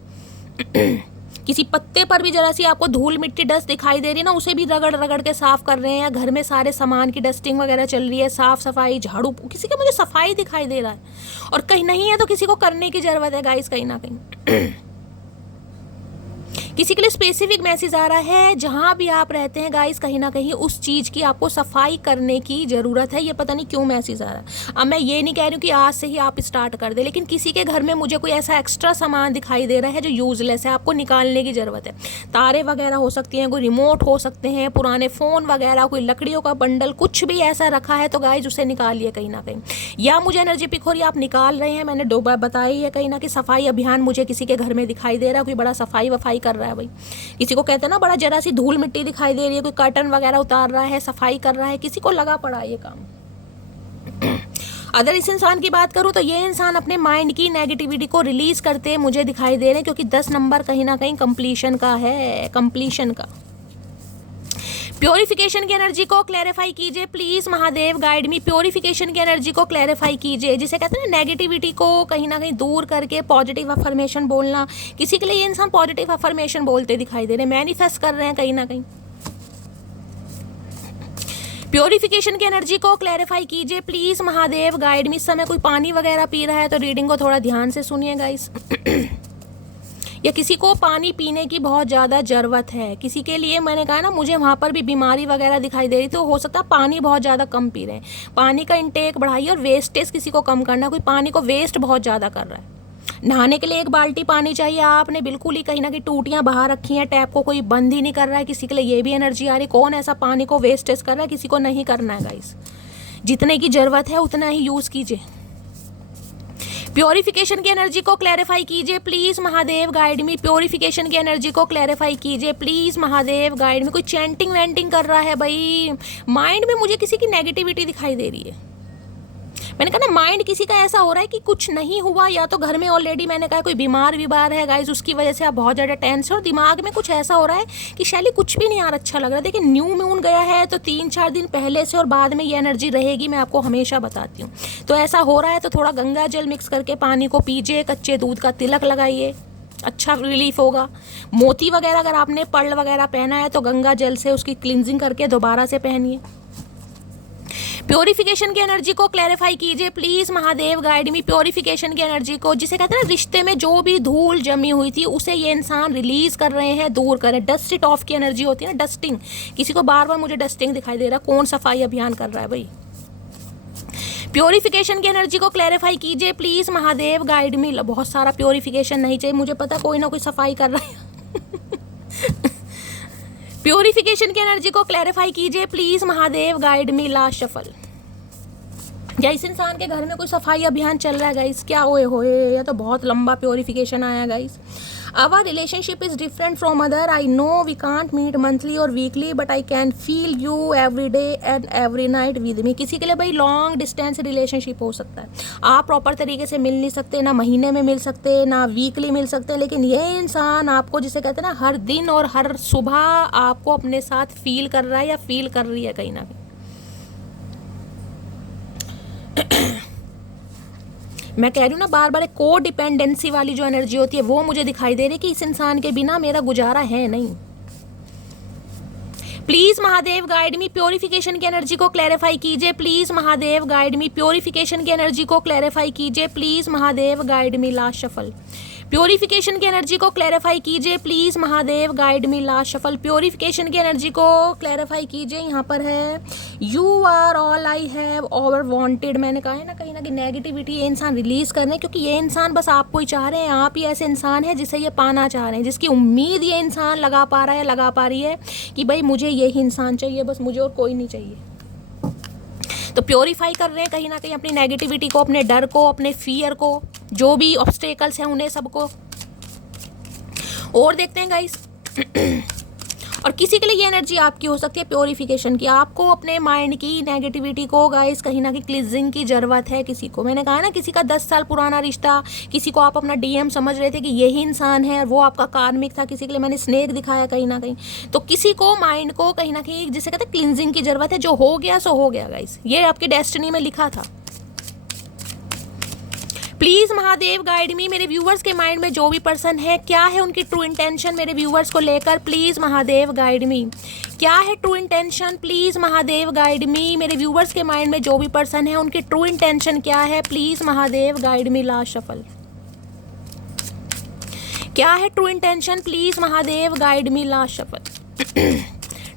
है। किसी पत्ते पर भी जरा सी आपको धूल मिट्टी डस्ट दिखाई दे रही है ना, उसे भी रगड़ रगड़ के साफ कर रहे हैं, या घर में सारे सामान की डस्टिंग वगैरह चल रही है, साफ सफाई झाड़ू, किसी का मुझे सफाई दिखाई दे रहा है और कहीं नहीं है तो किसी को करने की जरूरत है गाइस, कहीं ना कहीं किसी के लिए स्पेसिफिक मैसेज आ रहा है, जहां भी आप रहते हैं गाइस कहीं ना कहीं उस चीज की आपको सफाई करने की जरूरत है। ये पता नहीं क्यों मैसेज आ रहा है। अब मैं ये नहीं कह रही हूँ कि आज से ही आप स्टार्ट कर दे, लेकिन किसी के घर में मुझे कोई ऐसा एक्स्ट्रा सामान दिखाई दे रहा है जो यूजलेस है, आपको निकालने की जरूरत है। तारे वगैरह हो सकती हैं, कोई रिमोट हो सकते हैं, पुराने फोन वगैरह, कोई लकड़ियों का बंडल, कुछ भी ऐसा रखा है तो गाइस उसे निकालिए कहीं ना कहीं। या मुझे एनर्जी पिक हो रही है, आप निकाल रहे हैं, मैंने 2 बार बताई है कहीं ना कि सफाई अभियान मुझे किसी के घर में दिखाई दे रहा है, कोई बड़ा सफाई वफाई कर रहा है भाई, किसी को कहते हैं ना बड़ा जरा सी धूल मिट्टी दिखाई दे रही है, कोई कर्टन वगैरह उतार रहा है, सफाई कर रहा है, किसी को लगा पड़ा ये काम। अगर इस इंसान की बात करूं तो ये इंसान अपने माइंड की नेगेटिविटी को रिलीज करते मुझे दिखाई दे रहे हैं, क्योंकि 10 नंबर कहीं ना कहीं कंप्लीशन का है, कंप्लीशन का। प्योरिफिकेशन की एनर्जी को क्लैरिफाई कीजिए please Mahadev, guide me. Purification की एनर्जी को क्लैरिफाई कीजिए, जिसे कहते हैं ना नेगेटिविटी को कहीं ना कहीं दूर करके पॉजिटिव अफर्मेशन बोलना। किसी के लिए ये इंसान पॉजिटिव अफर्मेशन बोलते दिखाई दे रहे हैं, मैनिफेस्ट कर रहे हैं कहीं ना कहीं। प्योरिफिकेशन की एनर्जी को क्लैरिफाई कीजिए प्लीज महादेव, गाइड मी। इस समय कोई पानी वगैरह पी रहा है तो रीडिंग को थोड़ा ध्यान से सुनिए गाइस। या किसी को पानी पीने की बहुत ज़्यादा ज़रूरत है, किसी के लिए मैंने कहा ना मुझे वहाँ पर भी बीमारी वगैरह दिखाई दे रही, तो हो सकता है पानी बहुत ज़्यादा कम पी रहे हैं। पानी का इंटेक बढ़ाइए और वेस्टेज किसी को कम करना, कोई पानी को वेस्ट बहुत ज़्यादा कर रहा है। नहाने के लिए 1 बाल्टी पानी चाहिए, आपने बिल्कुल ही कहीं ना कहीं टूटियाँ बहा रखी हैं, टैप को कोई बंद ही नहीं कर रहा है, किसी के लिए ये भी एनर्जी आ रही। कौन ऐसा पानी को वेस्टेज कर रहा है? किसी को नहीं करना है गाइस, जितने की ज़रूरत है उतना ही यूज़ कीजिए। प्योरिफिकेशन की एनर्जी को क्लैरिफाई कीजिए please Mahadev, guide me. Purification की एनर्जी को क्लैरिफाई कीजिए प्लीज महादेव, गाइड मी। कोई चैंटिंग वेंटिंग कर रहा है भाई, माइंड में मुझे किसी की नेगेटिविटी दिखाई दे रही है। मैंने कहा ना माइंड किसी का ऐसा हो रहा है कि कुछ नहीं हुआ, या तो घर में ऑलरेडी मैंने कहा कोई बीमार है गाइस, उसकी वजह से आप बहुत ज़्यादा टेंस, और दिमाग में कुछ ऐसा हो रहा है कि शैली कुछ भी नहीं यार अच्छा लग रहा है। देखिए न्यू मून गया है तो 3-4 दिन पहले से और बाद में ये एनर्जी रहेगी, मैं आपको हमेशा बताती हूँ। तो ऐसा हो रहा है तो थोड़ा गंगा जल मिक्स करके पानी को पीजिए, कच्चे दूध का तिलक लगाइए, अच्छा रिलीफ होगा। मोती वगैरह अगर आपने पर्ल वगैरह पहना है तो गंगा जल से उसकी क्लिनजिंग करके दोबारा से पहनिए। प्योरिफिकेशन की एनर्जी को क्लैरिफाई कीजिए please Mahadev, guide me. Purification की एनर्जी को, जिसे कहते हैं ना रिश्ते में जो भी धूल जमी हुई थी उसे ये इंसान रिलीज कर रहे हैं, दूर कर रहे हैं। डस्ट इट ऑफ की एनर्जी होती है ना, डस्टिंग। किसी को बार बार मुझे डस्टिंग दिखाई दे रहा है, कौन सफाई अभियान कर रहा है भाई। प्योरिफिकेशन की एनर्जी को क्लैरिफाई कीजिए प्लीज महादेव, गाइड मी। बहुत सारा प्योरिफिकेशन नहीं चाहिए, मुझे पता कोई ना कोई सफाई कर रहा है। प्योरिफिकेशन की एनर्जी को क्लैरिफाई कीजिए please Mahadev, guide me. Last shuffle. या इस इंसान के घर में कोई सफाई अभियान चल रहा है गाइस, क्या ओए होए, ये तो बहुत लंबा प्योरिफिकेशन आया guys. Our relationship is different from other, I know we can't meet monthly और weekly but I can feel you every day and every night with me. किसी के लिए भाई लॉन्ग डिस्टेंस रिलेशनशिप हो सकता है, आप प्रॉपर तरीके से मिल नहीं सकते, ना महीने में मिल सकते, ना वीकली मिल सकते, लेकिन ये इंसान आपको जिसे कहते हैं ना हर दिन और हर सुबह आपको अपने साथ फील कर रहा है या फील कर रही है कहीं ना कहीं। मैं कह रही हूँ ना बार बार, को डिपेंडेंसी वाली जो एनर्जी होती है वो मुझे दिखाई दे रही है कि इस इंसान के बिना मेरा गुजारा है नहीं। Please Mahadev, guide me. Purification की एनर्जी को क्लैरिफाई कीजिए please Mahadev, guide me. Purification की एनर्जी को क्लैरिफाई कीजिए please Mahadev, guide me. Last shuffle. Purification की एनर्जी को क्लैरिफाई कीजिए please Mahadev, guide me. Last shuffle. Purification की एनर्जी को क्लैरिफाई कीजिए। यहाँ पर है you are all I have ever wanted. मैंने कहा है ना कहीं ना कहीं नेगेटिविटी ये इंसान रिलीज करने, क्योंकि ये इंसान बस आपको ही चाह रहे हैं, आप ही ऐसे इंसान है जिसे ये पाना चाह रहे हैं, जिसकी उम्मीद ये इंसान लगा पा रहा है, लगा पा रही है कि भाई मुझे यही इंसान चाहिए, बस मुझे और कोई नहीं चाहिए। तो प्योरीफाई कर रहे हैं कहीं ना कहीं अपनी नेगेटिविटी को, अपने डर को, अपने फियर को, जो भी ऑब्स्टेकल्स हैं उन्हें सबको। और देखते हैं गाइस और किसी के लिए ये एनर्जी आपकी हो सकती है प्योरिफिकेशन की, आपको अपने माइंड की नेगेटिविटी को गाइस कहीं ना कहीं क्लींजिंग की ज़रूरत है। किसी को मैंने कहा ना, किसी का 10 साल पुराना रिश्ता, किसी को आप अपना डीएम समझ रहे थे कि यही इंसान है और वो आपका कार्मिक था, किसी के लिए मैंने स्नेक दिखाया कहीं ना कहीं। तो किसी को माइंड को कहीं ना कहीं जिसे कहते हैं क्लींजिंग की ज़रूरत है। जो हो गया सो हो गया गाइस, ये आपकी डेस्टिनी में लिखा था। प्लीज महादेव गाइड मी, मेरे व्यूवर्स के माइंड में जो भी पर्सन है, क्या है उनकी ट्रू इंटेंशन मेरे व्यूवर्स को लेकर, प्लीज महादेव गाइड मी। क्या है true intention, please Mahadev guide मी, मेरे व्यूवर्स के माइंड में जो भी पर्सन है उनकी ट्रू इंटेंशन क्या है, please Mahadev guide me. Last shuffle. क्या है true intention, please Mahadev guide me. Last shuffle.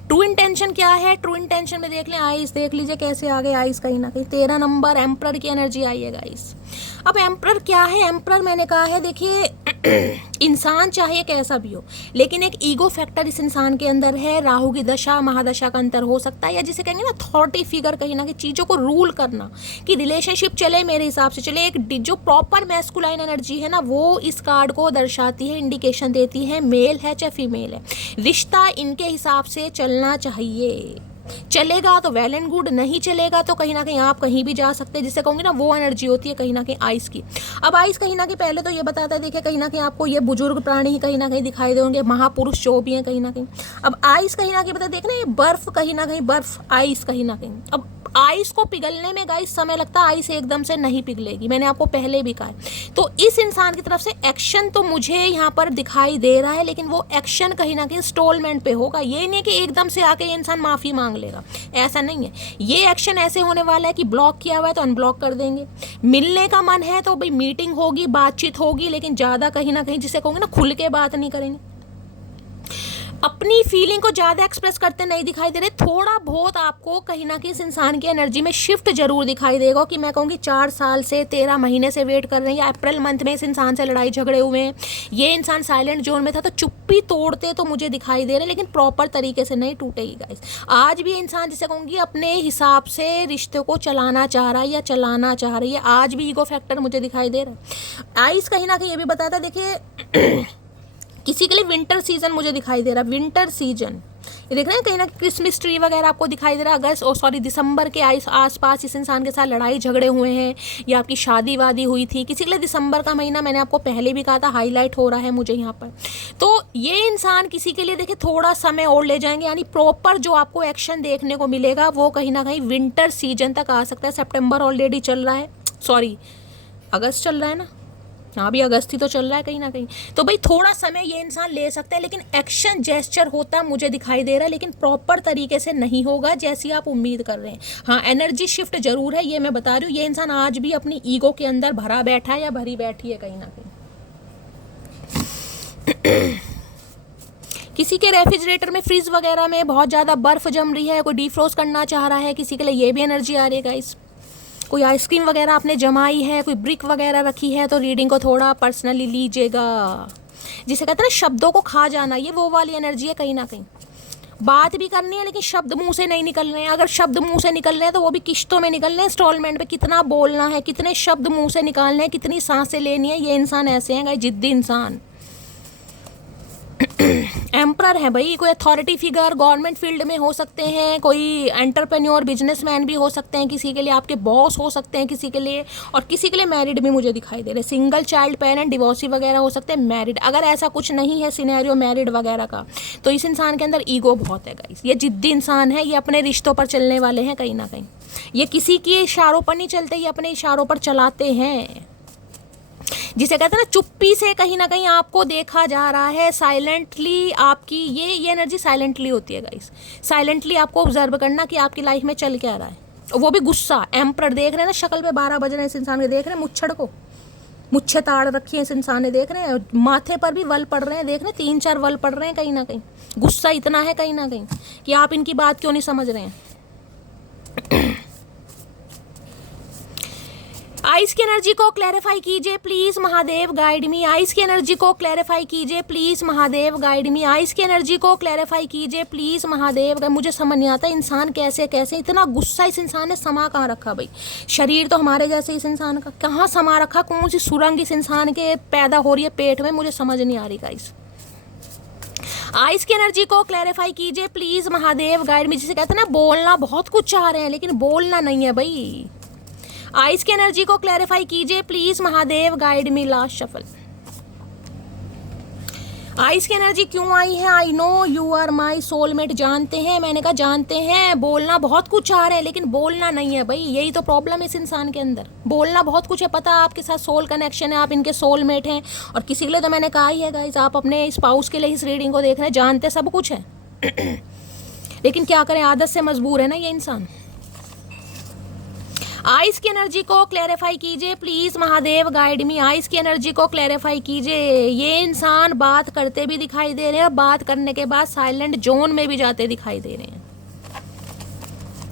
True intention क्या है, ट्रू इंटेंशन में देख लें। आइस देख लीजिए कैसे आ गए आइस, कहीं ना कहीं 13 नंबर एम्परर की एनर्जी आई है गाइस। अब एम्परर क्या है, एम्परर मैंने कहा है देखिए इंसान चाहे कैसा भी हो, लेकिन एक ईगो फैक्टर इस इंसान के अंदर है। राहु की दशा महादशा का अंतर हो सकता है, या जिसे कहेंगे ना अथॉरिटी फिगर, कहीं ना कहीं चीज़ों को रूल करना कि रिलेशनशिप चले मेरे हिसाब से चले। एक जो प्रॉपर मैस्कुलाइन एनर्जी है ना, वो इस कार्ड को दर्शाती है, इंडिकेशन देती है, मेल है चाहे फीमेल है, रिश्ता इनके हिसाब से चलना चाहिए। चलेगा तो वेल एंड गुड, नहीं चलेगा तो कहीं ना कहीं आप कहीं भी जा सकते हैं, जिससे कहूँगी ना वो एनर्जी होती है कहीं ना कहीं आइस की। अब आइस कहीं ना कहीं पहले तो ये बताता है, देखिए कहीं ना कहीं आपको ये बुजुर्ग प्राणी ही कहीं ना कहीं दिखाई देंगे, महापुरुष जो भी हैं कहीं ना कहीं। अब आइस कहीं ना कहीं बता देख ना, ये बर्फ कहीं ना कहीं, बर्फ आइस कहीं ना कहीं। अब आइस को पिघलने में गाइस समय लगता है, आइस एकदम से नहीं पिघलेगी, मैंने आपको पहले भी कहा है। तो इस इंसान की तरफ से एक्शन तो मुझे यहाँ पर दिखाई दे रहा है, लेकिन वो एक्शन कहीं ना कहीं इंस्टॉलमेंट पे होगा। ये नहीं है कि एकदम से आके ये इंसान माफ़ी मांग लेगा, ऐसा नहीं है। ये एक्शन ऐसे होने वाला है कि ब्लॉक किया हुआ है तो अनब्लॉक कर देंगे, मिलने का मन है तो भाई मीटिंग होगी, बातचीत होगी, लेकिन ज़्यादा कहीं ना कहीं जिसे कहूँगी ना खुल के बात नहीं करेंगे। अपनी फीलिंग को ज़्यादा एक्सप्रेस करते नहीं दिखाई दे रहे। थोड़ा बहुत आपको कहीं ना कहीं इस इंसान की एनर्जी में शिफ्ट जरूर दिखाई देगा कि मैं कहूँगी 4 साल से 13 महीने से वेट कर रहे हैं, या अप्रैल मंथ में इस इंसान से लड़ाई झगड़े हुए हैं, ये इंसान साइलेंट जोन में था तो चुप्पी तोड़ते तो मुझे दिखाई दे रहे, लेकिन प्रॉपर तरीके से नहीं टूटेगी गाइस। आज भी इंसान जिसे कहूँगी अपने हिसाब से रिश्ते को चलाना चाह रहा है या चलाना चाह रही है, आज भी ईगो फैक्टर मुझे दिखाई दे रहा है। आइस कहीं ना कहीं ये भी बताता है, देखिए किसी के लिए विंटर सीजन मुझे दिखाई दे रहा है, विंटर सीजन ये देख रहे हैं कहीं ना क्रिसमस ट्री वगैरह आपको दिखाई दे रहा है। अगस्त दिसंबर के आसपास इस इंसान के साथ लड़ाई झगड़े हुए हैं, या आपकी शादी वादी हुई थी, किसी के लिए दिसंबर का महीना मैंने आपको पहले भी कहा था हाईलाइट हो रहा है मुझे यहाँ पर। तो ये इंसान किसी के लिए देखिए थोड़ा समय और ले जाएंगे, यानी प्रॉपर जो आपको एक्शन देखने को मिलेगा वो कहीं ना कहीं विंटर सीजन तक आ सकता है। सितंबर ऑलरेडी चल रहा है, अगस्त चल रहा है ना, हाँ भी अगस्त ही तो चल रहा है कहीं ना कहीं। तो भाई थोड़ा समय ये इंसान ले सकता है, लेकिन एक्शन जेस्चर होता मुझे दिखाई दे रहा है, लेकिन प्रॉपर तरीके से नहीं होगा जैसी आप उम्मीद कर रहे हैं। हाँ एनर्जी शिफ्ट जरूर है, ये मैं बता रही हूँ। ये इंसान आज भी अपनी ईगो के अंदर भरा बैठा है या भरी बैठी है कहीं ना कहीं। किसी के रेफ्रिजरेटर में, फ्रिज वगैरह में बहुत ज़्यादा बर्फ़ जम रही है, कोई डीफ्रोस्ट करना चाह रहा है, किसी के लिए ये भी एनर्जी आ रही है गाइस। कोई आइसक्रीम वगैरह आपने जमाई है, कोई ब्रिक वगैरह रखी है, तो रीडिंग को थोड़ा पर्सनली लीजिएगा। जिसे कहते हैं ना शब्दों को खा जाना, ये वो वाली एनर्जी है कहीं ना कहीं। बात भी करनी है लेकिन शब्द मुंह से नहीं निकल रहे हैं। अगर शब्द मुंह से निकल रहे हैं तो वो भी किश्तों में निकल रहे हैं, इंस्टॉलमेंट पे। कितना बोलना है, कितने शब्द मुंह से निकालने हैं, कितनी सांसें लेनी है, ये इंसान ऐसे हैं जिद्दी इंसान। एम्परर है भाई, कोई अथॉरिटी फिगर गवर्नमेंट फील्ड में हो सकते हैं, कोई एंटरप्रेन्योर बिजनेसमैन भी हो सकते हैं, किसी के लिए आपके बॉस हो सकते हैं किसी के लिए, और किसी के लिए मैरिड भी मुझे दिखाई दे रहे हैं। सिंगल चाइल्ड पेरेंट, डिवोर्सी वगैरह हो सकते हैं, मैरिड। अगर ऐसा कुछ नहीं है सिनेरियो मैरिड वगैरह का, तो इस इंसान के अंदर ईगो बहुत है गाइस। ये जिद्दी इंसान है, ये अपने रिश्तों पर चलने वाले हैं कहीं ना कहीं। ये किसी के इशारों पर नहीं चलते, ये अपने इशारों पर चलाते हैं। जिसे कहते हैं ना चुप्पी से कहीं ना कहीं आपको देखा जा रहा है, साइलेंटली आपकी ये एनर्जी साइलेंटली होती है गाइस। साइलेंटली आपको ऑब्जर्व करना कि आपकी लाइफ में चल क्या रहा है, वो भी गुस्सा। एम्परर देख रहे हैं ना, शक्ल पे 12 बज रहे हैं इस इंसान के, देख रहे हैं मुच्छड़ को, मुच्छे ताड़ रखी है इस इंसान ने, देख रहे हैं माथे पर भी वल पड़ रहे हैं, देख रहे हैं 3-4 वल पड़ रहे हैं कहीं ना कहीं। गुस्सा इतना है कहीं ना कहीं कि आप इनकी बात क्यों नहीं समझ रहे हैं। आइस की एनर्जी को क्लैरिफाई कीजिए please Mahadev guide me. Ice की एनर्जी को क्लैरिफाई कीजिए please Mahadev guide me. Ice की एनर्जी को क्लैरिफाई कीजिए प्लीज महादेव। मुझे समझ नहीं आता इंसान कैसे इतना गुस्सा इस इंसान ने समा कहाँ रखा भाई। शरीर तो हमारे जैसे इस इंसान का, कहाँ समा रखा, कौन सी सुरंग इस इंसान के पैदा हो रही है पेट में, मुझे समझ नहीं आ रही गाइस। आइस की एनर्जी को क्लैरिफाई कीजिए प्लीज महादेव गाइड मी। जिसे कहते हैं ना बोलना बहुत कुछ चाह रहे हैं लेकिन बोलना नहीं है भाई। आइस की एनर्जी को क्लैरिफाई कीजिए please Mahadev guide me. Last shuffle. Ice की एनर्जी क्यों आई है? I know you are my soulmate. जानते हैं, मैंने कहा जानते हैं। बोलना बहुत कुछ आ रहे हैं लेकिन बोलना नहीं है भाई, यही तो प्रॉब्लम है इस इंसान के अंदर। बोलना बहुत कुछ है, पता आपके साथ सोल कनेक्शन है, आप इनके सोलमेट हैं। और किसी के लिए तो मैंने कहा ही है गाइस, आप अपने स्पाउस के लिए इस रीडिंग को देख रहे हैं, जानते सब कुछ है लेकिन क्या करें, आदत से मजबूर है ना ये इंसान। आइस की एनर्जी को क्लैरिफाई कीजिए please Mahadev, guide me. Ice की एनर्जी को क्लैरिफाई कीजिए। ये इंसान बात करते भी दिखाई दे रहे हैं और बात करने के बाद साइलेंट जोन में भी जाते दिखाई दे रहे हैं।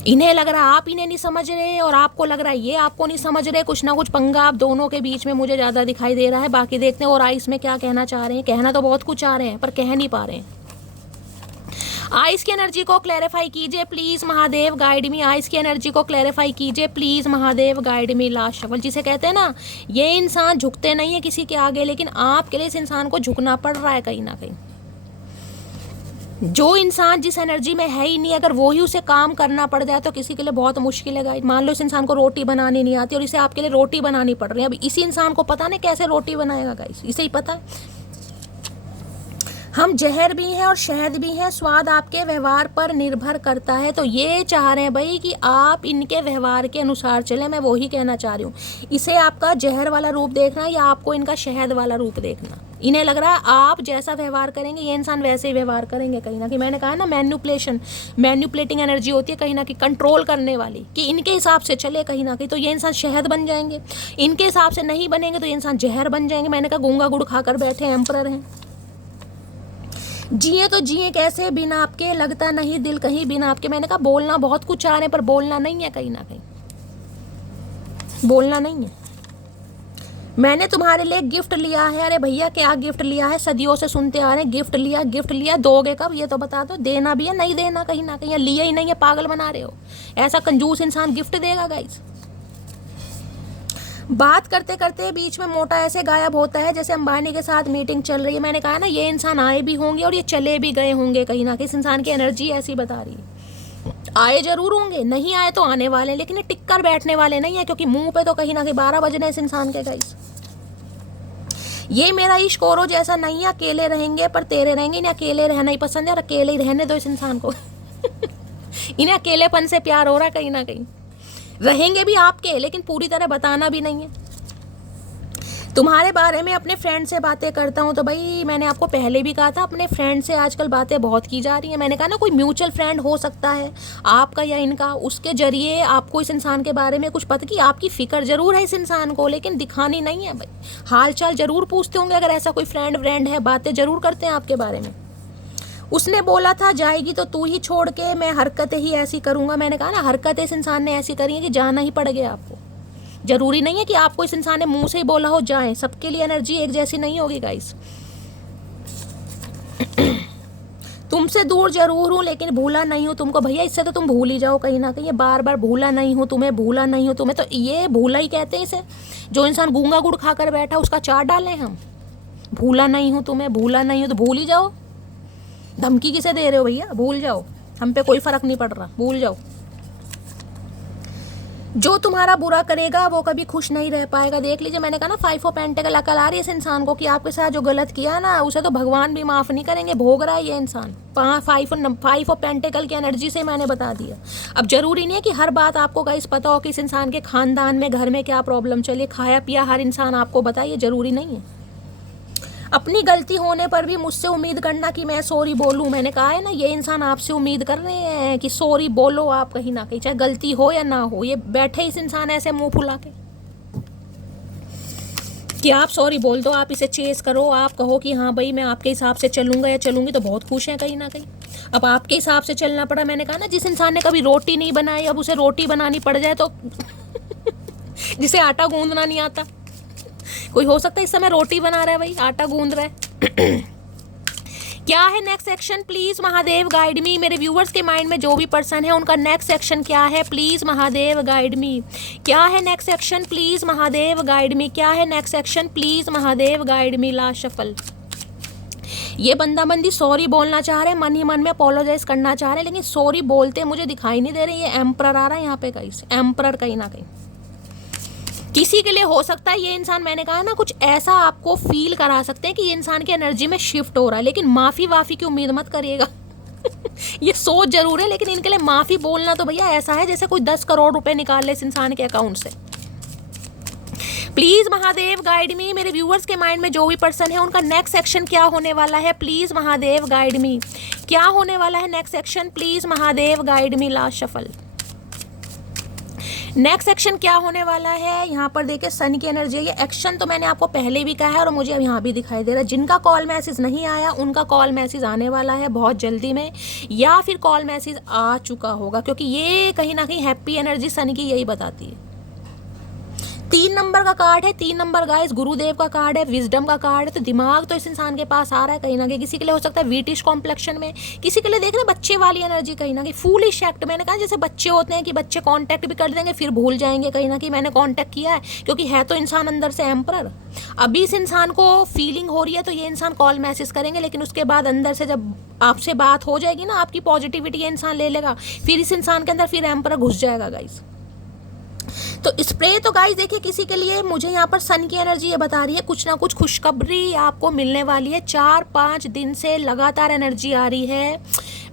इन्हें लग रहा है आप इन्हें नहीं समझ रहे और आपको लग रहा है ये आपको नहीं समझ रहे। कुछ ना कुछ पंगा आप दोनों के बीच में मुझे ज़्यादा दिखाई दे रहा है। बाकी देखते हैं और आइस में क्या कहना चाह रहे हैं। कहना तो बहुत कुछ आ रहे हैं पर कह नहीं पा रहे हैं। आइस की एनर्जी को क्लैरिफाई कीजिए please Mahadev, guide me. Ice की एनर्जी को क्लैरिफाई कीजिए please Mahadev, guide me. Last shuffle, जिसे कहते हैं ना, ये इंसान झुकते नहीं है किसी के आगे, लेकिन आपके लिए इस इंसान को झुकना पड़ रहा है कहीं ना कहीं। जो इंसान जिस एनर्जी में है ही नहीं, अगर वो ही उसे काम करना पड़ जाए तो किसी के लिए बहुत मुश्किल है गाइड। मान लो इस इंसान को रोटी बनानी नहीं आती और इसे आपके लिए रोटी बनानी पड़ रही है। अब इसी इंसान को पता नहीं कैसे रोटी बनाएगा गाइस, इसे ही पता है। हम जहर भी हैं और शहद भी हैं, स्वाद आपके व्यवहार पर निर्भर करता है। तो ये चाह रहे हैं भाई कि आप इनके व्यवहार के अनुसार चलें। मैं वही कहना चाह रही हूँ। इसे आपका जहर वाला रूप देखना या आपको इनका शहद वाला रूप देखना। इन्हें लग रहा है आप जैसा व्यवहार करेंगे ये इंसान वैसे ही व्यवहार करेंगे कहीं ना कहीं। मैंने कहा ना, मैन्युपुलेटिंग एनर्जी होती है कहीं ना कहीं, कंट्रोल करने वाली, कि इनके हिसाब से चले कहीं ना कहीं तो ये इंसान शहद बन जाएंगे, इनके हिसाब से नहीं बनेंगे तो ये इंसान जहर बन जाएंगे। मैंने कहा गूंगा गुड़ खाकर बैठे एम्परर हैं। जिए तो जिए कैसे बिना आपके, लगता नहीं दिल कहीं बिना आपके। मैंने कहा बोलना बहुत कुछ आ रहे पर बोलना नहीं है कहीं ना कहीं, बोलना नहीं है। मैंने तुम्हारे लिए गिफ्ट लिया है। अरे भैया क्या गिफ्ट लिया है? सदियों से सुनते आ रहे हैं गिफ्ट लिया गिफ्ट लिया। दोगे कब ये तो बता दो। देना भी है नहीं देना कहीं ना कहीं, या लिया ही नहीं है, पागल बना रहे हो। ऐसा कंजूस इंसान गिफ्ट देगा गाइस? बात करते करते बीच में मोटा ऐसे गायब होता है जैसे अंबानी के साथ मीटिंग चल रही है। मैंने कहा ना ये इंसान आए भी होंगे और ये चले भी गए होंगे कहीं ना कहीं। इस इंसान की एनर्जी ऐसी बता रही है। आए जरूर होंगे, नहीं आए तो आने वाले, लेकिन ये टिक कर बैठने वाले नहीं है, क्योंकि मुंह पे तो कहीं ना कहीं 12 बज रहे हैं इस इंसान के गाइस। ये मेरा इश्क औरों जैसा नहीं है, अकेले रहेंगे पर तेरे रहेंगे। इन्हें अकेले रहना ही पसंद है और अकेले ही रहने दो इस इंसान को इन्हें अकेलेपन से प्यार हो रहा है कहीं ना कहीं। रहेंगे भी आपके लेकिन पूरी तरह बताना भी नहीं है। तुम्हारे बारे में अपने फ्रेंड से बातें करता हूँ तो भाई मैंने आपको पहले भी कहा था, अपने फ्रेंड से आजकल बातें बहुत की जा रही हैं। मैंने कहा ना कोई म्यूचुअल फ्रेंड हो सकता है आपका या इनका, उसके जरिए आपको इस इंसान के बारे में कुछ पता, कि आपकी फिक्र जरूर है इस इंसान को लेकिन दिखानी नहीं है भाई। हाल चाल जरूर पूछते होंगे, अगर ऐसा कोई फ्रेंड है, बातें जरूर करते हैं आपके बारे में। उसने बोला था जाएगी तो तू ही छोड़ के, मैं हरकतें ही ऐसी करूँगा। मैंने कहा ना हरकतें इस इंसान ने ऐसी करी है कि जाना ही पड़ गया आपको। जरूरी नहीं है कि आपको इस इंसान ने मुंह से ही बोला हो जाएं, सबके लिए एनर्जी एक जैसी नहीं होगी गाइस। तुमसे दूर जरूर हूँ लेकिन भूला नहीं हूँ तुमको। भैया इससे तो तुम भूल ही जाओ कहीं ना कहीं। ये बार बार भूला नहीं हूँ तुम्हें, भूला नहीं हूँ तुम्हें, तो ये भूला ही कहते हैं इसे। जो इंसान गूंगा गुड़ खाकर बैठा उसका चार डालें हम। भूला नहीं हूँ तुम्हें, भूला नहीं हूँ तो भूल ही जाओ। धमकी किसे दे रहे हो भैया? भूल जाओ, हम पे कोई फर्क नहीं पड़ रहा, भूल जाओ। जो तुम्हारा बुरा करेगा वो कभी खुश नहीं रह पाएगा। देख लीजिए, मैंने कहा ना 5 ऑफ पेंटिकल अकल आ रही है इस इंसान को कि आपके साथ जो गलत किया ना उसे तो भगवान भी माफ़ नहीं करेंगे। भोग रहा है ये इंसान 5 ऑफ पेंटिकल की एनर्जी से मैंने बता दिया। अब जरूरी नहीं है कि हर बात आपको गाइस पता हो कि इस इंसान के खानदान में घर में क्या प्रॉब्लम चली, खाया पिया हर इंसान आपको बताए, जरूरी नहीं है। अपनी गलती होने पर भी मुझसे उम्मीद करना कि मैं सॉरी बोलूं। मैंने कहा है ना ये इंसान आपसे उम्मीद कर रहे हैं कि सॉरी बोलो आप कहीं ना कहीं, चाहे गलती हो या ना हो। ये बैठे इस इंसान ऐसे मुंह फुला के कि आप सॉरी बोल दो, आप इसे चेस करो, आप कहो कि हाँ भाई मैं आपके हिसाब से चलूंगा या चलूंगी, तो बहुत खुश हैं कहीं ना कहीं। अब आपके हिसाब से चलना पड़ा। मैंने कहा ना जिस इंसान ने कभी रोटी नहीं बनाई अब उसे रोटी बनानी पड़ जाए तो जिसे आटा गूंदना नहीं आता, कोई हो सकता है इस समय रोटी बना रहा है भाई, आटा गूंद रहा है। क्या है next section please Mahadev guide मी। मेरे व्यूअर्स के माइंड में जो भी पर्सन है उनका नेक्स्ट सेक्शन क्या है प्लीज महादेव गाइड मी। क्या है next section please Mahadev guide me. क्या है next section please Mahadev guide me. Last shuffle. ये बंदा बंदी सॉरी बोलना चाह रहे हैं, मन ही मन में अपोलोजाइज करना चाह रहे हैं, लेकिन सॉरी बोलते मुझे दिखाई नहीं दे रही। ये एम्परर आ रहा है यहाँ पे गाइस, एम्परर कहीं ना कहीं। किसी के लिए हो सकता है ये इंसान, मैंने कहा ना, कुछ ऐसा आपको फील करा सकते हैं कि ये इंसान की एनर्जी में शिफ्ट हो रहा है, लेकिन माफ़ी वाफ़ी की उम्मीद मत करिएगा। ये सोच जरूर है, लेकिन इनके लिए माफ़ी बोलना तो भैया ऐसा है जैसे कोई 10 करोड़ रुपए निकाल ले इस इंसान के अकाउंट से। प्लीज़ महादेव गाइड मी, मेरे व्यूअर्स के माइंड में जो भी पर्सन है उनका नेक्स्ट एक्शन क्या होने वाला है, प्लीज़ महादेव गाइड मी, क्या होने वाला है next action, please Mahadev guide me. Last shuffle, next action क्या होने वाला है। यहाँ पर देखिए सन की एनर्जी है। ये एक्शन तो मैंने आपको पहले भी कहा है और मुझे अब यहाँ भी दिखाई दे रहा है। जिनका कॉल मैसेज नहीं आया उनका कॉल मैसेज आने वाला है बहुत जल्दी में, या फिर कॉल मैसेज आ चुका होगा, क्योंकि ये कहीं ना कहीं हैप्पी एनर्जी सन की यही बताती है। 3 नंबर का कार्ड है। 3 नंबर गाइस गुरुदेव का कार्ड है, विजडम का कार्ड है। तो दिमाग तो इस इंसान के पास आ रहा है कहीं ना कहीं। किसी के लिए हो सकता है वीटिश कॉम्प्लेक्शन में, किसी के लिए देख रहे बच्चे वाली एनर्जी कहीं ना कहीं। फूलिश एक्ट, मैंने कहा जैसे बच्चे होते हैं कि बच्चे कांटेक्ट भी कर देंगे फिर भूल जाएंगे कहीं ना कहीं मैंने कांटेक्ट किया है, क्योंकि है तो इंसान अंदर से एम्परर। अभी इस इंसान को फीलिंग हो रही है तो ये इंसान कॉल मैसेज करेंगे, लेकिन उसके बाद अंदर से जब आपसे बात हो जाएगी ना, आपकी पॉजिटिविटी ये इंसान ले लेगा, फिर इस इंसान के अंदर फिर एम्परर घुस जाएगा गाइस। तो स्प्रे तो गाइस देखिए किसी के लिए, मुझे यहाँ पर सन की एनर्जी ये बता रही है कुछ ना कुछ खुशखबरी आपको मिलने वाली है। 4-5 दिन से लगातार एनर्जी आ रही है।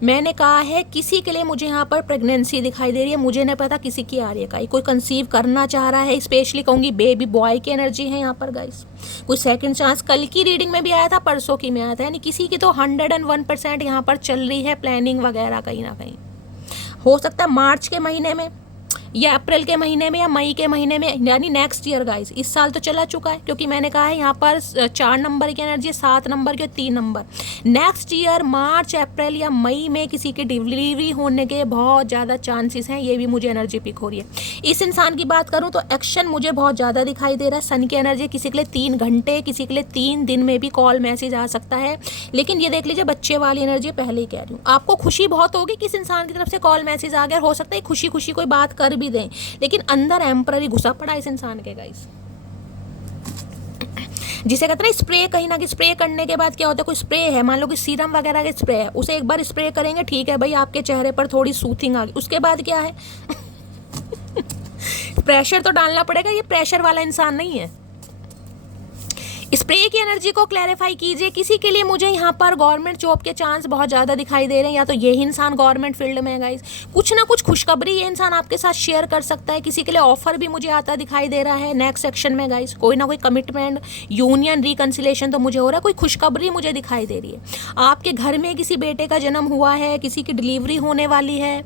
मैंने कहा है किसी के लिए मुझे यहाँ पर प्रेगनेंसी दिखाई दे रही है, मुझे नहीं पता किसी की आ रही है, कोई कंसीव करना चाह रहा है, स्पेशली कहूँगी बेबी बॉय की एनर्जी है यहाँ पर गाइस। कोई सेकंड चांस, कल की रीडिंग में भी आया था, परसों की में आया था, यानी किसी की तो 101% यहाँ पर चल रही है प्लानिंग वगैरह कहीं ना कहीं। हो सकता है मार्च के महीने में या अप्रैल के महीने में या मई के महीने में, यानी नेक्स्ट ईयर गाइस। इस साल तो चला चुका है, क्योंकि मैंने कहा है यहाँ पर 4 नंबर की एनर्जी, 7 नंबर की और 3 नंबर। नेक्स्ट ईयर मार्च अप्रैल या मई में किसी की डिलीवरी होने के बहुत ज़्यादा चांसेस हैं। ये भी मुझे एनर्जी पिक हो रही है। इस इंसान की बात करूँ तो एक्शन मुझे बहुत ज़्यादा दिखाई दे रहा है। सन की एनर्जी किसी के लिए 3 घंटे, किसी के लिए 3 दिन में भी कॉल मैसेज आ सकता है। लेकिन ये देख लीजिए बच्चे वाली एनर्जी, पहले ही कह रही हूँ आपको खुशी बहुत होगी कि इस इंसान की तरफ से कॉल मैसेज आ गया। हो सकता है खुशी खुशी कोई बात कर भी दें, लेकिन अंदर एम्पररी घुसा पड़ा इस इंसान के गाइस। जिसे कहते हैं स्प्रे, कहीं ना कहीं स्प्रे करने के बाद क्या होता है, कोई स्प्रे है, मान लो कि सीरम वगैरह का स्प्रे है, उसे एक बार स्प्रे करेंगे, ठीक है भाई आपके चेहरे पर थोड़ी सूथिंग आ गई, उसके बाद क्या है प्रेशर तो डालना पड़ेगा। ये प्रेशर वाला इंसान नहीं है। स्प्रे की एनर्जी को क्लैरिफाई कीजिए। किसी के लिए मुझे यहाँ पर गवर्नमेंट जॉब के चांस बहुत ज़्यादा दिखाई दे रहे हैं, या तो यही इंसान गवर्नमेंट फील्ड में है गाइस। कुछ ना कुछ खुशखबरी ये इंसान आपके साथ शेयर कर सकता है। किसी के लिए ऑफर भी मुझे आता दिखाई दे रहा है नेक्स्ट सेक्शन में गाइस। कोई ना कोई कमिटमेंट, यूनियन, रिकन्सिलेशन तो मुझे हो रहा है, कोई खुशखबरी मुझे दिखाई दे रही है। आपके घर में किसी बेटे का जन्म हुआ है, किसी की डिलीवरी होने वाली है,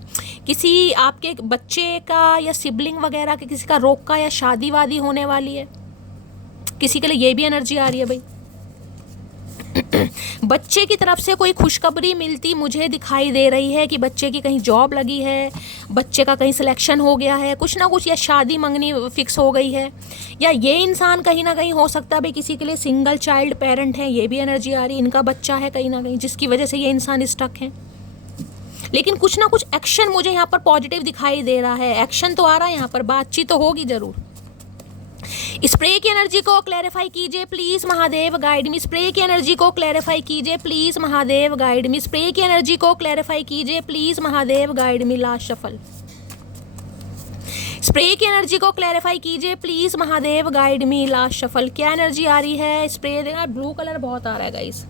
किसी आपके बच्चे का या सिबलिंग वगैरह के किसी का रोक का या शादी वादी होने वाली है। किसी के लिए ये भी एनर्जी आ रही है भाई। बच्चे की तरफ से कोई खुशखबरी मिलती मुझे दिखाई दे रही है कि बच्चे की कहीं जॉब लगी है, बच्चे का कहीं सिलेक्शन हो गया है, कुछ ना कुछ, या शादी मंगनी फिक्स हो गई है, या ये इंसान कहीं ना कहीं हो सकता है भाई किसी के लिए सिंगल चाइल्ड पेरेंट है, ये भी एनर्जी आ रही है। इनका बच्चा है कहीं ना कहीं जिसकी वजह से ये इंसान स्टक है। लेकिन कुछ ना कुछ एक्शन मुझे यहाँ पर पॉजिटिव दिखाई दे रहा है। एक्शन तो आ रहा है यहाँ पर, बातचीत तो होगी जरूर। स्प्रे की एनर्जी को क्लैरिफाई कीजिए please Mahadev guide me. Spray की एनर्जी को क्लैरिफाई कीजिए please Mahadev guide me. Spray की एनर्जी को क्लैरिफाई कीजिए please Mahadev guide me. Last shuffle. Spray की एनर्जी को क्लैरिफाई कीजिए please Mahadev guide me. Last shuffle. क्या एनर्जी आ रही है? स्प्रे देना, ब्लू कलर बहुत आ रहा है गाइस।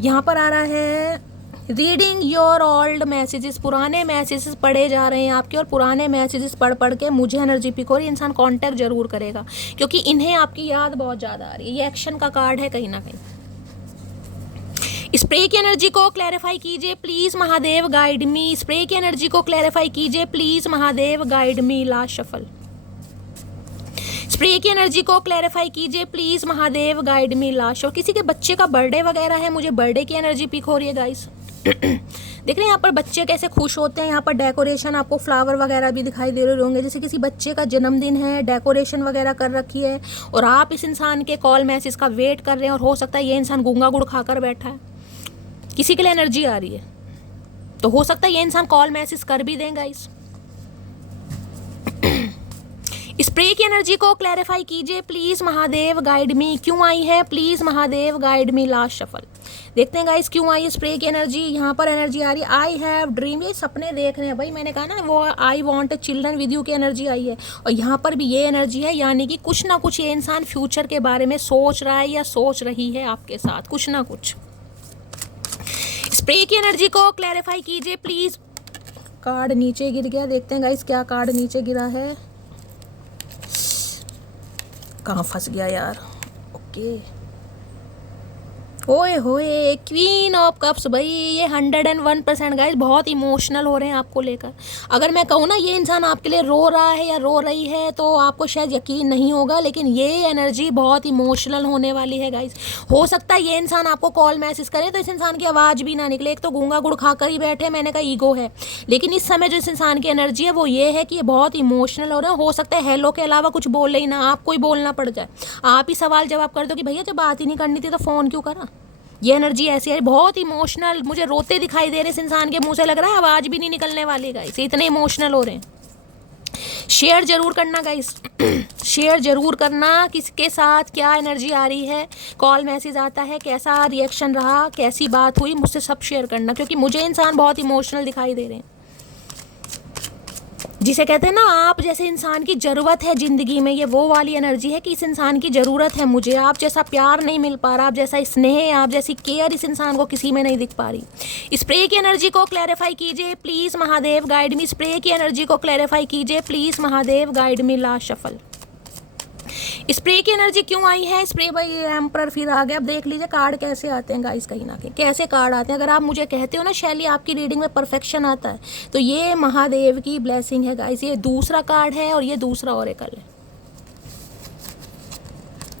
यहाँ पर आ रहा है रीडिंग योर ओल्ड मैसेजेस। पुराने मैसेजेस पढ़े जा रहे हैं आपके, और पुराने मैसेजेस पढ़ पढ़ के मुझे एनर्जी पिक हो रही है। इंसान कांटेक्ट जरूर करेगा क्योंकि इन्हें आपकी याद बहुत ज़्यादा आ रही है। ये एक्शन का कार्ड है कहीं ना कहीं। स्प्रे की एनर्जी को क्लैरिफाई कीजिए please Mahadev guide me. Spray की एनर्जी को क्लैरिफाई कीजिए please Mahadev guide me. Last shuffle. Spray की एनर्जी को क्लैरिफाई कीजिए please Mahadev guide me. Last. और किसी के बच्चे का बर्थडे वगैरह है, मुझे बर्थडे की एनर्जी पिक हो रही है गाइस। देख रहे हैं यहाँ पर बच्चे कैसे खुश होते हैं। यहाँ पर डेकोरेशन आपको फ्लावर वगैरह भी दिखाई दे रहे होंगे, जैसे किसी बच्चे का जन्मदिन है, डेकोरेशन वगैरह कर रखी है, और आप इस इंसान के कॉल मैसेज का वेट कर रहे हैं। और हो सकता है ये इंसान गूंगा गुड़ खाकर बैठा है। किसी के लिए एनर्जी आ रही है, तो हो सकता है ये इंसान कॉल मैसेज कर भी देंगे गाइस। स्प्रे की एनर्जी को क्लैरिफाई कीजिए प्लीज महादेव गाइड मी। क्यों आई है? Please Mahadev guide me. Last shuffle. देखते हैं गाइस क्यों आई स्प्रे की एनर्जी। यहाँ पर एनर्जी आ रही है आई हैव ड्रीम, ये सपने देख रहे हैं भाई, मैंने कहा ना वो I want children with you की एनर्जी आई है। और यहाँ पर भी ये एनर्जी है, यानी कि कुछ ना कुछ ये इंसान फ्यूचर के बारे में सोच रहा है या सोच रही है आपके साथ कुछ ना कुछ। स्प्रे की एनर्जी को क्लैरिफाई कीजिए प्लीज। कार्ड नीचे गिर गया, देखते हैं गाइस क्या कार्ड नीचे गिरा है। कहाँ फंस गया यार। ओके, ओए होए क्वीन ऑफ कप्स भाई, ये 101% गाइस बहुत इमोशनल हो रहे हैं आपको लेकर। अगर मैं कहूँ ना ये इंसान आपके लिए रो रहा है या रो रही है तो आपको शायद यकीन नहीं होगा, लेकिन ये एनर्जी बहुत इमोशनल होने वाली है गाइस। हो सकता है ये इंसान आपको कॉल मैसेज करे तो इस इंसान की आवाज़ भी ना निकले, एक तो गूंगा गुड़ खाकर ही बैठे, मैंने कहा ईगो है। लेकिन इस समय जो इस इंसान की एनर्जी है वो ये है कि ये बहुत इमोशनल हो रहे हैं। हो सकता है हेलो के अलावा कुछ बोले ही ना, आपको ही बोलना पड़ जाए, आप ही सवाल जवाब कर दो कि भैया जब बात ही नहीं करनी थी तो फ़ोन क्यों करा। ये एनर्जी ऐसी है, बहुत इमोशनल, मुझे रोते दिखाई दे रहे इस इंसान के मुंह से, लग रहा है आवाज़ भी नहीं निकलने वाली गाइस, इतने इमोशनल हो रहे हैं। शेयर जरूर करना गाइस शेयर जरूर करना किसके साथ क्या एनर्जी आ रही है, कॉल मैसेज आता है, कैसा रिएक्शन रहा, कैसी बात हुई, मुझसे सब शेयर करना, क्योंकि मुझे इंसान बहुत इमोशनल दिखाई दे रहे हैं। जिसे कहते हैं ना आप जैसे इंसान की ज़रूरत है ज़िंदगी में, ये वो वाली एनर्जी है कि इस इंसान की ज़रूरत है मुझे, आप जैसा प्यार नहीं मिल पा रहा, आप जैसा स्नेह, आप जैसी केयर इस इंसान को किसी में नहीं दिख पा रही। स्प्रे की एनर्जी को क्लैरिफाई कीजिए please Mahadev guide me. Spray की एनर्जी को क्लैरिफाई कीजिए please Mahadev guide me. Last shuffle. Spray की एनर्जी क्यों आई है, स्प्रे भाई एम्पर फिर आ गया। अब देख लीजिए कार्ड कैसे आते हैं गाइस, कहीं ना कहीं कैसे कार्ड आते हैं। अगर आप मुझे कहते हो ना शैली आपकी रीडिंग में परफेक्शन आता है, तो ये महादेव की ब्लेसिंग है गाइस। ये दूसरा कार्ड है और ये दूसरा ओरेकल है।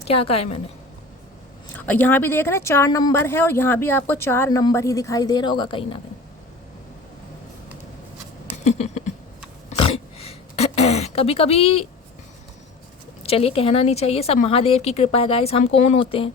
क्या कहा है मैंने। और यहाँ भी देख रहे हैं 4 नंबर है और यहाँ भी आपको 4 नंबर ही दिखाई दे रहा होगा कहीं ना कहीं। कभी कभी चलिए कहना नहीं चाहिए, सब महादेव की कृपा है गाइस, हम कौन होते हैं।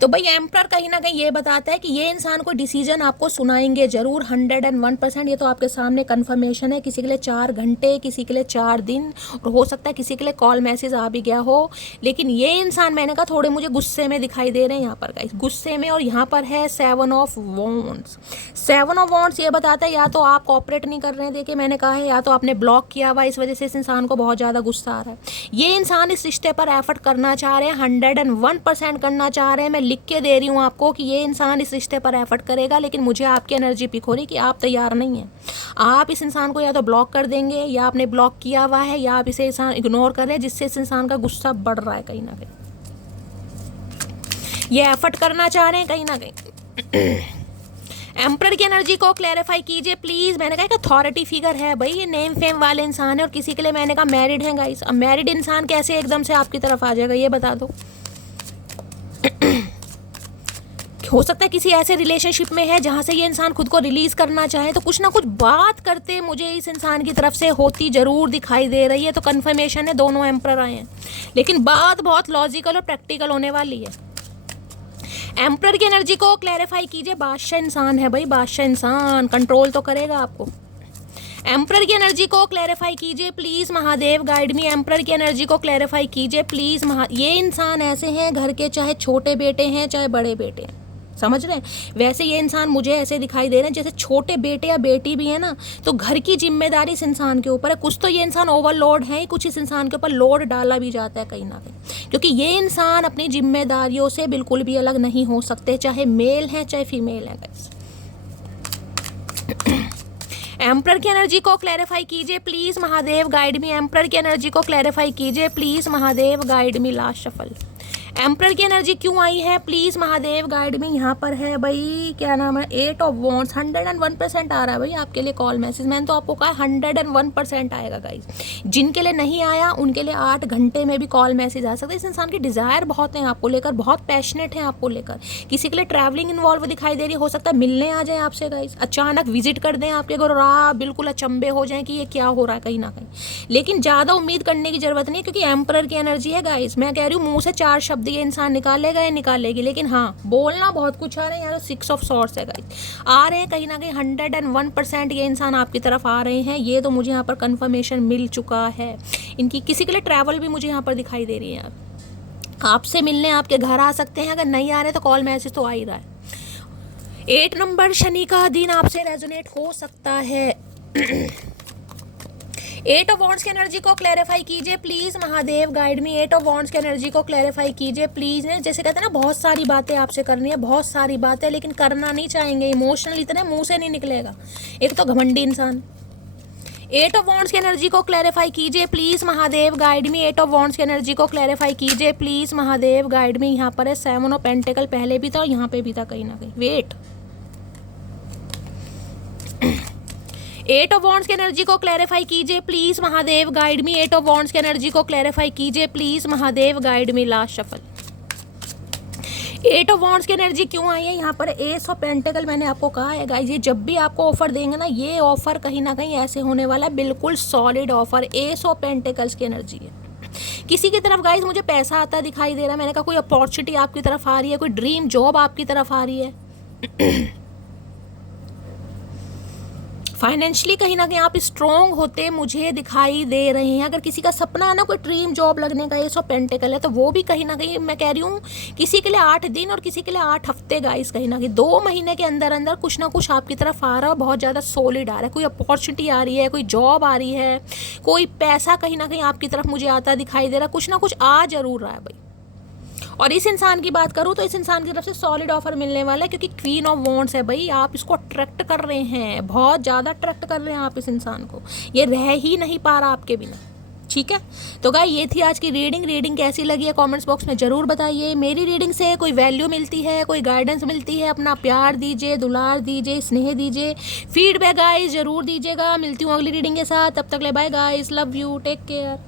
तो भाई एम्परर कहीं ना कहीं ये बताता है कि ये इंसान को डिसीजन आपको सुनाएंगे जरूर 101%। ये तो आपके सामने कंफर्मेशन है। किसी के लिए 4 घंटे, किसी के लिए 4 दिन, और हो सकता है किसी के लिए कॉल मैसेज आ भी गया हो। लेकिन ये इंसान मैंने कहा थोड़े मुझे गुस्से में दिखाई दे रहे हैं यहाँ पर गाइस, गुस्से में। और यहाँ पर है 7 ऑफ वॉन्ड्स। 7 ऑफ वॉन्ड्स ये बताता है या तो आप कॉपरेट नहीं कर रहे हैं, देखिए मैंने कहा है, या तो आपने ब्लॉक किया हुआ, इस वजह से इस इंसान को बहुत ज़्यादा गुस्सा आ रहा है। ये इंसान इस रिश्ते पर एफर्ट करना चाह रहे हैं, 101% करना चाह रहे हैं। मैं लिख के दे रही हूँ आपको कि ये इंसान इस रिश्ते पर एफर्ट करेगा, लेकिन मुझे आपकी एनर्जी पिक हो रही कि आप तैयार नहीं हैं। आप इस इंसान को या तो ब्लॉक कर देंगे, या आपने ब्लॉक किया हुआ है, या आप इसे इंसान इग्नोर कर रहे हैं, जिससे इस इंसान का गुस्सा बढ़ रहा है कहीं ना कहीं। ये एफर्ट करना चाह रहे हैं कहीं ना कहीं। एम्परर की एनर्जी को क्लैरिफाई कीजिए प्लीज। मैंने कहा अथॉरिटी फिगर है भाई, ये नेम फेम वाले इंसान है, और किसी के लिए मैंने कहा मैरिड है गाइस। अब मैरिड इंसान कैसे एकदम से आपकी तरफ आ जाएगा, ये बता दो। हो सकता है किसी ऐसे रिलेशनशिप में है जहाँ से ये इंसान खुद को रिलीज करना चाहे, तो कुछ ना कुछ बात करते मुझे इस इंसान की तरफ से होती जरूर दिखाई दे रही है। तो कंफर्मेशन है दोनों एम्परर आए हैं, लेकिन बात बहुत लॉजिकल और प्रैक्टिकल होने वाली है। एम्परर की एनर्जी को क्लैरिफाई कीजिए। बादशाह इंसान है भाई, बादशाह इंसान कंट्रोल तो करेगा आपको। एम्परर की एनर्जी को क्लैरिफाई कीजिए please Mahadev guide me. Emperor की एनर्जी को क्लैरिफाई कीजिए प्लीज़ ये इंसान ऐसे हैं घर के, चाहे छोटे बेटे हैं चाहे बड़े बेटे हैं, समझ रहे हैं। वैसे ये इंसान मुझे ऐसे दिखाई दे रहे हैं जैसे छोटे बेटे या बेटी भी है ना, तो घर की जिम्मेदारी इस इंसान के ऊपर है। कुछ तो ये इंसान ओवरलोड है, कुछ इस इंसान के ऊपर लोड डाला भी जाता है कहीं ना कहीं, क्योंकि ये इंसान अपनी जिम्मेदारियों से बिल्कुल भी अलग नहीं हो सकते, चाहे मेल है चाहे फीमेल है गाइस। एम्परर की एनर्जी को क्लैरिफाई कीजिए please Mahadev guide me. Emperor की एनर्जी को क्लैरिफाई कीजिए please Mahadev guide me. Last shuffle. Emperor की एनर्जी क्यों आई है प्लीज महादेव गाइड मी। यहाँ पर है भाई क्या नाम है, 8 ऑफ वॉन्ड्स। 101% आ रहा है भाई आपके लिए कॉल मैसेज। मैंने तो आपको कहा 101% आएगा गाइज। जिनके लिए नहीं आया उनके लिए 8 घंटे में भी कॉल मैसेज आ सकता है। इस इंसान की डिज़ायर बहुत है आपको लेकर, बहुत पैशनेट है आपको लेकर। किसी के लिए ट्रैवलिंग इन्वॉल्व दिखाई दे रही है, हो सकता है मिलने आ जाए आपसे गाइज, अचानक विजिट कर दें आपके घर और आप बिल्कुल अचंबे हो जाएं कि ये क्या हो रहा है कहीं ना कहीं। लेकिन ज़्यादा उम्मीद करने की जरूरत नहीं है, क्योंकि एम्परर की एनर्जी है गाइज। मैं कह रही हूँ मुँह से 4 शब्द ये इंसान निकालेगा या निकालेगी, लेकिन हाँ बोलना बहुत कुछ आ रहा है यार। 6 ऑफ सॉर्ड्स है गाइस, आ रहे हैं कहीं ना कहीं 101% ये इंसान आपकी तरफ आ रहे हैं। ये तो मुझे यहाँ पर कंफर्मेशन मिल चुका है। इनकी किसी के लिए ट्रैवल भी मुझे यहाँ पर दिखाई दे रही है यार। आपसे मिलने आपके घर आ सकते हैं, अगर नहीं आ रहे तो कॉल मैसेज तो आ ही रहा है। 8 नंबर, शनि का दिन आपसे रेजोनेट हो सकता है। 8 ऑफ वॉन्ड्स की एनर्जी को क्लैरिफाई कीजिए please, Mahadev guide me. 8 of wands की एनर्जी को क्लैरिफाई कीजिए प्लीज। जैसे कहते हैं ना, बहुत सारी बातें आपसे करनी है, बहुत सारी बातें, लेकिन करना नहीं चाहेंगे, इमोशनल इतने मुंह से नहीं निकलेगा, एक तो घमंडी इंसान। 8 ऑफ वॉन्ड्स की एनर्जी को क्लैरिफाई कीजिए please, Mahadev guide me. 8 of wands की एनर्जी को क्लैरिफाई कीजिए प्लीज, महादेव गाइड मी। यहाँ पर है 7 ऑफ पेंटिकल, पहले भी था और यहाँ पे भी था कहीं ना कहीं। वेट, 8 ऑफ वॉन्ड्स की एनर्जी को क्लैरिफाई कीजिए please, Mahadev guide me. 8 of wands की एनर्जी को क्लैरिफाई कीजिए please, Mahadev guide me. Last shuffle. 8 of wands की एनर्जी क्यों आई है यहाँ पर? एस ऑफ पेंटिकल, मैंने आपको कहा है गाइस, ये जब भी आपको ऑफर देंगे ना, ये ऑफर कहीं ना कहीं ऐसे होने वाला है, बिल्कुल solid offer. S of pentacles की एनर्जी है। किसी की तरफ गाइस मुझे पैसा आता दिखाई दे रहा है, मैंने कहा कोई अपॉर्चुनिटी आपकी तरफ आ रही है, कोई ड्रीम जॉब आपकी तरफ आ रही है। फाइनेंशियली कहीं ना कहीं आप स्ट्रॉन्ग होते मुझे दिखाई दे रहे हैं। अगर किसी का सपना है ना कोई ड्रीम जॉब लगने का, ये सो पेंटिकल है, तो वो भी कहीं ना कहीं मैं कह रही हूँ किसी के लिए 8 दिन और किसी के लिए 8 हफ्ते गाइस, कहीं ना कहीं 2 महीने के अंदर अंदर कुछ ना कुछ आपकी तरफ आ रहा है, बहुत ज़्यादा सॉलिड आ रहा है। कोई अपॉर्चुनिटी आ रही है, कोई जॉब आ रही है, कोई पैसा कहीं ना कहीं आपकी तरफ मुझे आता दिखाई दे रहा है, कुछ ना कुछ आ जरूर रहा है भाई। और इस इंसान की बात करूँ तो इस इंसान की तरफ से सॉलिड ऑफर मिलने वाला है, क्योंकि क्वीन ऑफ वॉन्ड्स है भाई। आप इसको अट्रैक्ट कर रहे हैं, बहुत ज़्यादा अट्रैक्ट कर रहे हैं आप इस इंसान को, ये रह ही नहीं पा रहा आपके बिना। ठीक है, तो गाइस ये थी आज की रीडिंग कैसी लगी है कमेंट्स बॉक्स में ज़रूर बताइए। मेरी रीडिंग से कोई वैल्यू मिलती है, कोई गाइडेंस मिलती है, अपना प्यार दीजिए, दुलार दीजिए, स्नेह दीजिए, फीडबैक गाइस ज़रूर दीजिएगा। मिलती हूँ अगली रीडिंग के साथ, तब तक ले bye guys, love you, take care.